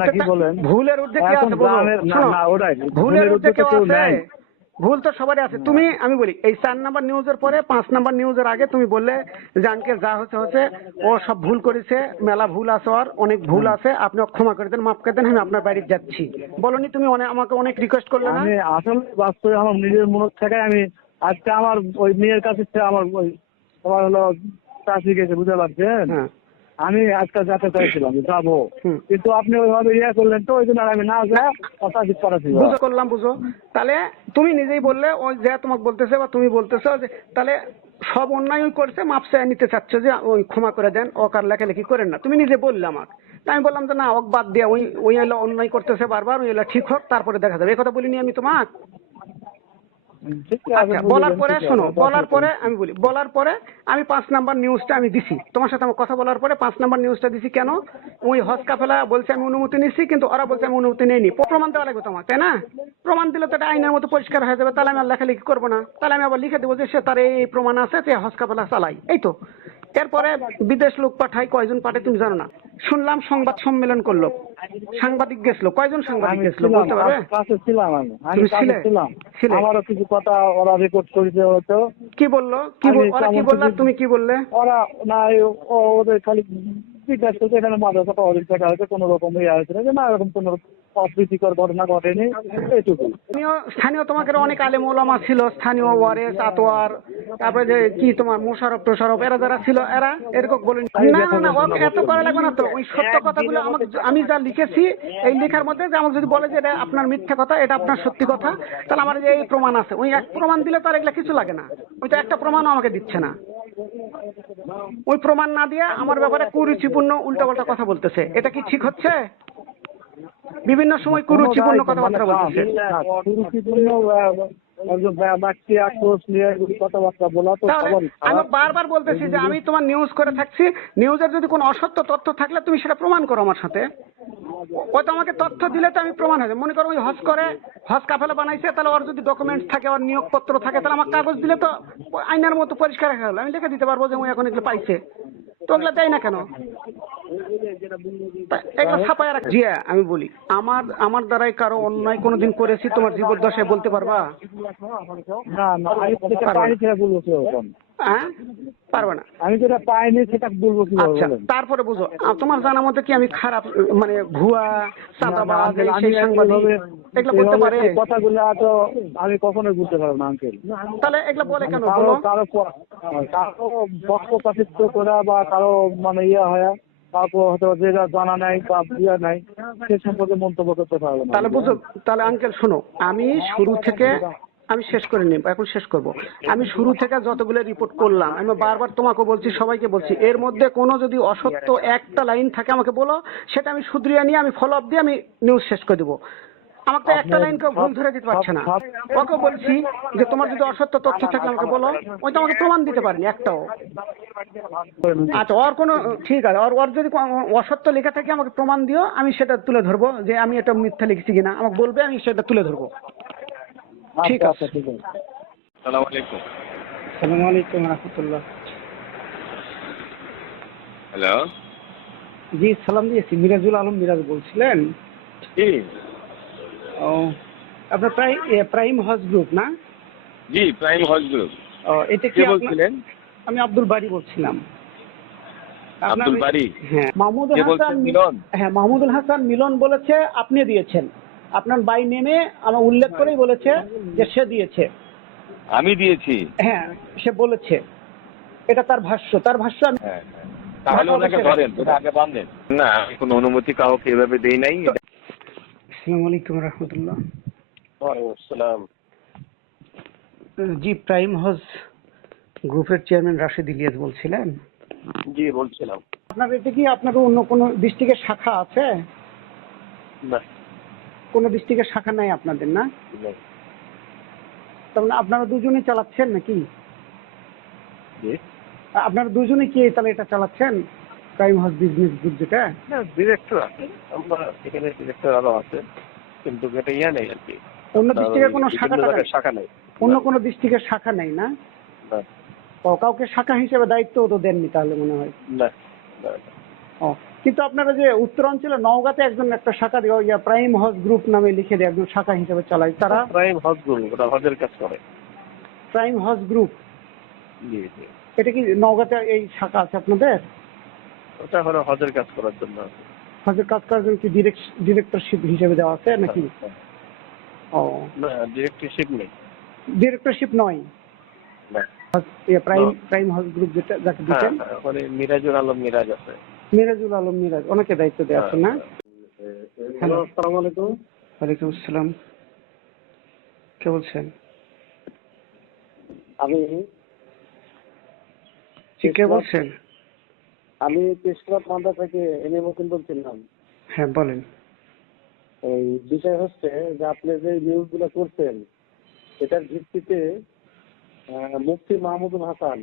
না, কি বলেন? ভুলের ঊর্ধ্বে কি আছে? ভুলের ঊর্ধ্বে কেউ আছে? ভুল তো সবারই আছে। আমি বলি, এই 4 নাম্বার নিউজের পরে 5 নাম্বার নিউজের আগে তুমি বললে যে আঙ্কেল যা হচ্ছে ও সব ভুল করেছে, মেলা ভুল আছে, ওর অনেক ভুল আছে, আপনি ক্ষমা করে দেন, মাফ করে দেন, আমি আপনার বাড়ি যাচ্ছি, বলনি তুমি? আমাকে অনেক রিকোয়েস্ট করলে না? আমি আসলে বাস্তবে আমার নিজের মন থেকে আমি আজকে আমার ওই মেয়ের কাছে আমার ওই তোমার হলো চাষি গেছে, বুঝতে পারছেন? আমি আজকে যেতে চাইছিলাম, যাবো, কিন্তু আপনি ওইভাবে করলেন তো, ওই জন্য আমি না যা অসাধিক করাচ্ছি। বুঝো, তাহলে তুমি নিজেই বললে ওই যে তোমাকে বলতেছে বা তুমি বলতেছো যে তাহলে সব অন্যায় ওই করছে, মাপ চেয়ে নিতে চাচ্ছ যে ওই ক্ষমা করে দেন, ও কার লেখালেখি করেন না। তুমি নিজে বললে আমাকে, তাই আমি বললাম যে না, ওক বাদ দিয়ে ওই এলো অন্যায় করতেছে বারবার, ওই এলো ঠিক হোক, তারপরে দেখা যাবে। এই কথা বলিনি আমি তোমাকে? আচ্ছা, বলার পরে শোনো, বলার পরে আমি 5 নাম্বার নিউজটা আমি দিছি তোমার সাথে। আমার কথা বলার পরে 5 নাম্বার নিউজটা দিছি কেন? ওই হজ কাফেলা বলছে আমি অনুমতি নিচ্ছি, কিন্তু ওরা বলছে আমি অনুমতি নেইনি। প্রমাণ দেওয়া লাগবে তোমার, তাই না? প্রমাণ দিলে তো এটা আইনের মতো পরিষ্কার হয়ে যাবে, তাহলে আমি আর লেখালেখি করবো না, তাহলে আমি আবার লিখে দেবো যে সে তার এই প্রমাণ আছে যে হজ কাফেলা চালাই, এই তো। এরপরে বিদেশ লোক পাঠায়, কয়জন পাঠায় তুমি জানো না? শুনলাম সংবাদ সম্মেলন করলো, সাংবাদিক গেছিল, কয়জন সাংবাদিক গেছিল বলতে পারবে? আমি ছিলাম, আমারও কিছু কথা ওরা রেকর্ড করেছে হয়তো। কি বললো, ওরা কি বললো, তুমি কি বললে? ওরা না, ওদের খালি জিজ্ঞাসা করছে এখানে মাদ্রাসা পাওয়ার টাকা হয়েছে, কোনো রকম ইয়ে হয়েছে যে না, এরকম কোনো অপ্রীতিকর ঘটনা ঘটেনি, এইটুকু। স্থানীয় তোমাকে অনেক আলেম ওলামা ছিল, স্থানীয় ওয়ারেস, আতোয়ার, তারপরে যে কি তোমার মোশারফ টোশারফ এরা যারা ছিল এরা এরকম বলেন না না না এত করা লাগবে না তো, ওই সত্য কথাগুলো আমাকে আমি যা লিখেছি এই লেখার মধ্যে যে আমাকে যদি বলে যে এটা আপনার মিথ্যা কথা এটা আপনার সত্যি কথা, তাহলে আমার যে এই প্রমাণ আছে, ওই এক প্রমাণ দিলে তার এগুলা কিছু লাগে না। ওই তো একটা প্রমাণও আমাকে দিচ্ছে না, ওই প্রমাণ না দিয়ে আমার ব্যাপারে কুরুচিপূর্ণ উল্টাপাল্টা কথা বলতেছে, এটা কি ঠিক হচ্ছে? বিভিন্ন সময় কুরুচিপূর্ণ কথাবার্তা বলতেছে। কথাবার্তা বলা তো তাহলে সবারই আমি খারাপ। বারবার বলতেছি যে আমি তোমার নিউজ করে থাকছি, নিউজের যদি কোনো অসত্য তথ্য থাকলে তুমি সেটা প্রমাণ করো আমার সাথে। হয়তো আমাকে তথ্য দিলে তো আমি প্রমাণ হবে। মনে করো ওই হজ কাফেলা বানাইছে, তাহলে ওর যদি ডকুমেন্টস থাকে, ওর নিয়োগপত্র থাকে, তাহলে আমার কাগজ দিলে তো আইনের মতো পরিষ্কার হয়ে গেল, আমি লিখে দিতে পারবো যে ওই এখন এগুলো পাইছে। তো ওগুলো দেয় না কেন? এগুলো ছাপায় রাখ। জি আমি বলি, আমার দ্বারাই কারো অন্যায় কোনোদিন করেছি তোমার জীবদ্দশায় বলতে পারবা? না না, আমি যেটা পাইনি সেটা বলবো কিভাবে? হ্যাঁ, পারবে না। আমি যেটা পাইনি সেটা বলবো কিভাবে আচ্ছা, বলেন? তারপরে বুঝো তোমার জানা মতে কি আমি খারাপ মানে ভুয়া চাঁদাবাজ এই সেই সাংবাদিক এগুলো বলতে পারে? কথাগুলো তো আমি কখনোই বুঝতে পারবো না আঙ্কেল। তাহলে এগুলো বলে কেন কারো বলো? কারো কারো পক্ষপাতিত্ব করা বা কারো মানে হয়, তারপর হয়তো যেটা জানা নাই বা ইয়ে নাই সে সম্পর্কে মন্তব্য করতে পারবো না। তাহলে বুঝো, তাহলে আঙ্কেল শোনো, আমি শুরু থেকে আমি শেষ করে নিব, এখন শেষ করব। আমি শুরু থেকে যতগুলো রিপোর্ট করলাম, আমি বারবার তোমাকে বলছি, সবাইকে বলছি, এর মধ্যে কোনো যদি অসত্য একটা লাইন থাকে আমাকে বলো, সেটা আমি শুধরিয়ে নিয়ে আমি ফলো আপ দিয়ে আমি নিউজ শেষ করে দেবো। আমাকে তো একটা লাইন কেউ ভুল ধরে দিতে পারছে না। ওকে বলছি যে তোমার যদি অসত্য তথ্য থাকে আমাকে বলো, ওই তো আমাকে প্রমাণ দিতে পারেনি একটাও। আচ্ছা, ওর কোনো ঠিক আছে, ওর যদি অসত্য লেখা থাকে আমাকে প্রমাণ দিও, আমি সেটা তুলে ধরবো যে আমি এটা মিথ্যা লিখেছি কিনা, আমাকে বলবে, আমি সেটা তুলে ধরবো। ঠিক আছে, ঠিক আছে। আসসালামু আলাইকুম। আসসালামু আলাইকুম রাহমাতুল্লাহ। হ্যালো, জি সালাম দিয়েছি, মিরাজুল আলম মিরাজ বলছিলেন? জি ও, আপনার প্রাইম হজ গ্রুপ না? জি, প্রাইম হজ গ্রুপ। ও, এটা কি কে আপনার? বলছিলেন? আমি আব্দুল বারী বলছিলাম। আপনার আব্দুল বারী? হ্যাঁ, মাহমুদুল কে হাসান বলছেন? মিলন? হ্যাঁ, মাহমুদুল হাসান মিলন বলেছে আপনি দিয়েছেন, আপনার বাই নেমে আমার উল্লেখ করেই বলেছে যে সে দিয়েছে। আমি দিয়েছি? হ্যাঁ, সে বলেছে, এটা তার ভাষ্য আমি হ্যাঁ, তাহলে ওনাকে ধরেন, ওটা আগে বাঁধেন। না, আমি কোনো অনুমতি কাউকে এভাবে দেই নাই। আসসালামু আলাইকুম রাহমাতুল্লাহ। ওয়ালাইকুম আসসালাম। জি, প্রাইম হজ গ্রুপের চেয়ারম্যান রাশেদ ইলিয়াস বলছিলেন? জি বলছিলাম। আপনার এটা কি আপনার অন্য কোনো ডিস্ট্রিক্টের শাখা আছে? না, কোনো ডিস্ট্রিক্টের শাখা নাই আপনাদের, না? না। তার মানে আপনারা দুজনেই চালাচ্ছেন নাকি? জি, আপনারা দুজনেই কি তাহলে এটা চালাচ্ছেন, প্রাইম হজ বিজনেস গ্রুপ যেটা? না, ডিরেক্টর আছে, আমরা এখানে ডিরেক্টর আরো আছে, কিন্তু এটা ইয়া নেই আর কি। অন্য ডিস্ট্রিক্টের কোনো শাখা নেই। অন্য কোনো ডিস্ট্রিক্টের শাখা নেই, না? না, ও, কাউকে শাখা হিসেবে দায়িত্ব তো দেননি তাহলে মনে হয়। না, না। ও, কিন্তু আপনারা যে উত্তরাঞ্চলে নওগাঁতে একজন একটা শাখা দিয়ে প্রাইম হজ গ্রুপ নামে লিখে দিয়ে একজন শাখা হিসেবে চালায়, তারা প্রাইম হজ গ্রুপ, ওটা হজের কাজ করে। প্রাইম হজ গ্রুপ, জি জি, এটা কি নওগাঁতে এই শাখা আছে আপনাদের? ওটা হলো হজের কাজ করার জন্য। হজের কাজ করার জন্য কি ডিরেক্টরশিপ হিসেবে দেওয়া আছে নাকি? ও, না, ডিরেক্টরশিপ নেই। ডিরেক্টরশিপ নয়, না। প্রাইম হজ গ্রুপ যেটা যাকে হ্যাঁ, দিচ্ছেন? ওখানে মিরাজুল আলম মিরাজ আছে। মিরাজুল আলম মিরাজ, ওনাকে দায়িত্ব দেওয়া আছে, না? হ্যালো, আসসালামু আলাইকুম। ওয়ালাইকুম আসসালাম। কে বলছেন? আমি কে বলছেন? আমি পেশক্লাব মান্দা থেকে এনে মতন বলছিলাম। হ্যাঁ বলেন। এই বিষয় হচ্ছে যে আপনি যে নিউজগুলো করছেন এটার ভিত্তিতে মুফতি মাহমুদুল হাসান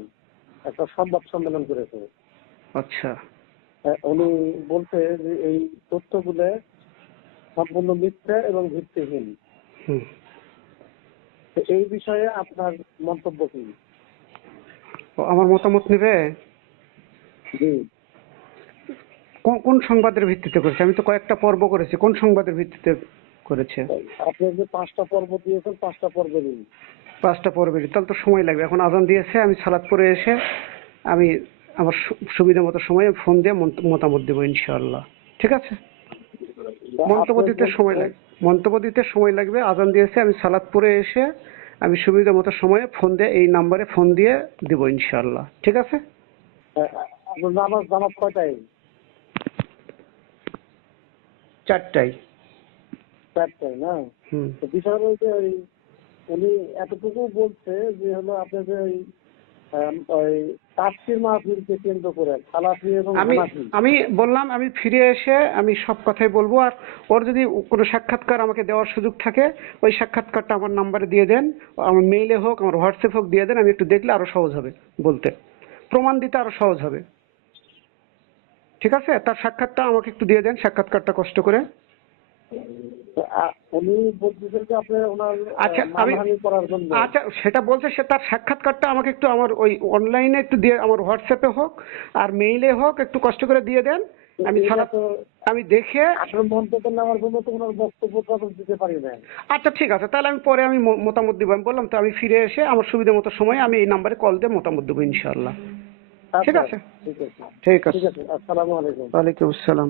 একটা সংবাদ সম্মেলন করেছে। আচ্ছা, উনি বলছে যে এই তথ্যগুলো সম্পূর্ণ মিথ্যা এবং ভিত্তিহীন। হুম, তো এই বিষয়ে আপনার মন্তব্য কি? আমার মতামত নেবে? জি, কোন সংবাদের ভিত্তিতে করেছে? আমি তো কয়েকটা পর্ব করেছি, কোন সংবাদের ভিত্তিতে করেছে? আপনি যে 5টা পর্ব দিয়েছেন 5টা পর্বেরই। 5টা পর্বের, তাহলে তো সময় লাগবে। এখন আজান দিয়েছে, আমি সালাত পড়ে এসে আমি আমার সুবিধা মতো সময়ে ফোন দিয়ে মতামত দেবো ইনশাআল্লাহ। ঠিক আছে? মন্তব্য দিতে সময় লাগবে, আজান দিয়েছে, আমি সালাত পড়ে এসে আমি সুবিধা মতো সময়ে ফোন দিয়ে এই নাম্বারে ফোন দিয়ে দেবো ইনশাআল্লাহ। ঠিক আছে? আপনার নামাজ কয়টায়? 4টায়। 4টায় না? তো বিষয় হলো যে উনি এতটুকু বলছে যে হলো আপনাদের ওই তাফসীর মাহফিলকে কেন্দ্র করে সালাফি এবং হানাফি। আমি বললাম আমি ফিরে এসে আমি সব কথাই বলবো। আর ওর যদি কোনো সাক্ষাৎকার আমাকে দেওয়ার সুযোগ থাকে ওই সাক্ষাৎকারটা আমার নাম্বারে দিয়ে দেন, আমার মেইলে হোক আমার হোয়াটসঅ্যাপ হোক দিয়ে দেন, আমি একটু দেখলে আরো সহজ হবে বলতে, প্রমাণ দিতে আরো সহজ হবে। ঠিক আছে? তার সাক্ষাৎটা আমাকে একটু দিয়ে দেন, সাক্ষাৎকারটা কষ্ট করে। উনি বলতেছেন যে আপনি ওনার আচ্ছা মানহানি করার জন্য। আচ্ছা সেটা বলছে, সে তার সাক্ষাৎকারটা আমাকে একটু আমার ওই অনলাইনে একটু দিয়ে, আমার হোয়াটসঅ্যাপে হোক আর মেইলে হোক একটু কষ্ট করে দিয়ে দেন। আমি দেখে আপনার মন্তব্য নেওয়ার জন্য তো ওনার বক্তব্যটা দিতে পারি না। আচ্ছা ঠিক আছে, তাহলে আমি পরে আমি মতামত দিব। আমি বললাম তো আমি ফিরে এসে আমার সুবিধা মতো সময় আমি এই নাম্বারে কল দিয়ে মতামত দেবো ইনশাআল্লাহ। ঠিক আছে? ঠিক আছে। ঠিক আছে। আসসালামু আলাইকুম। ওয়ালাইকুম আসসালাম।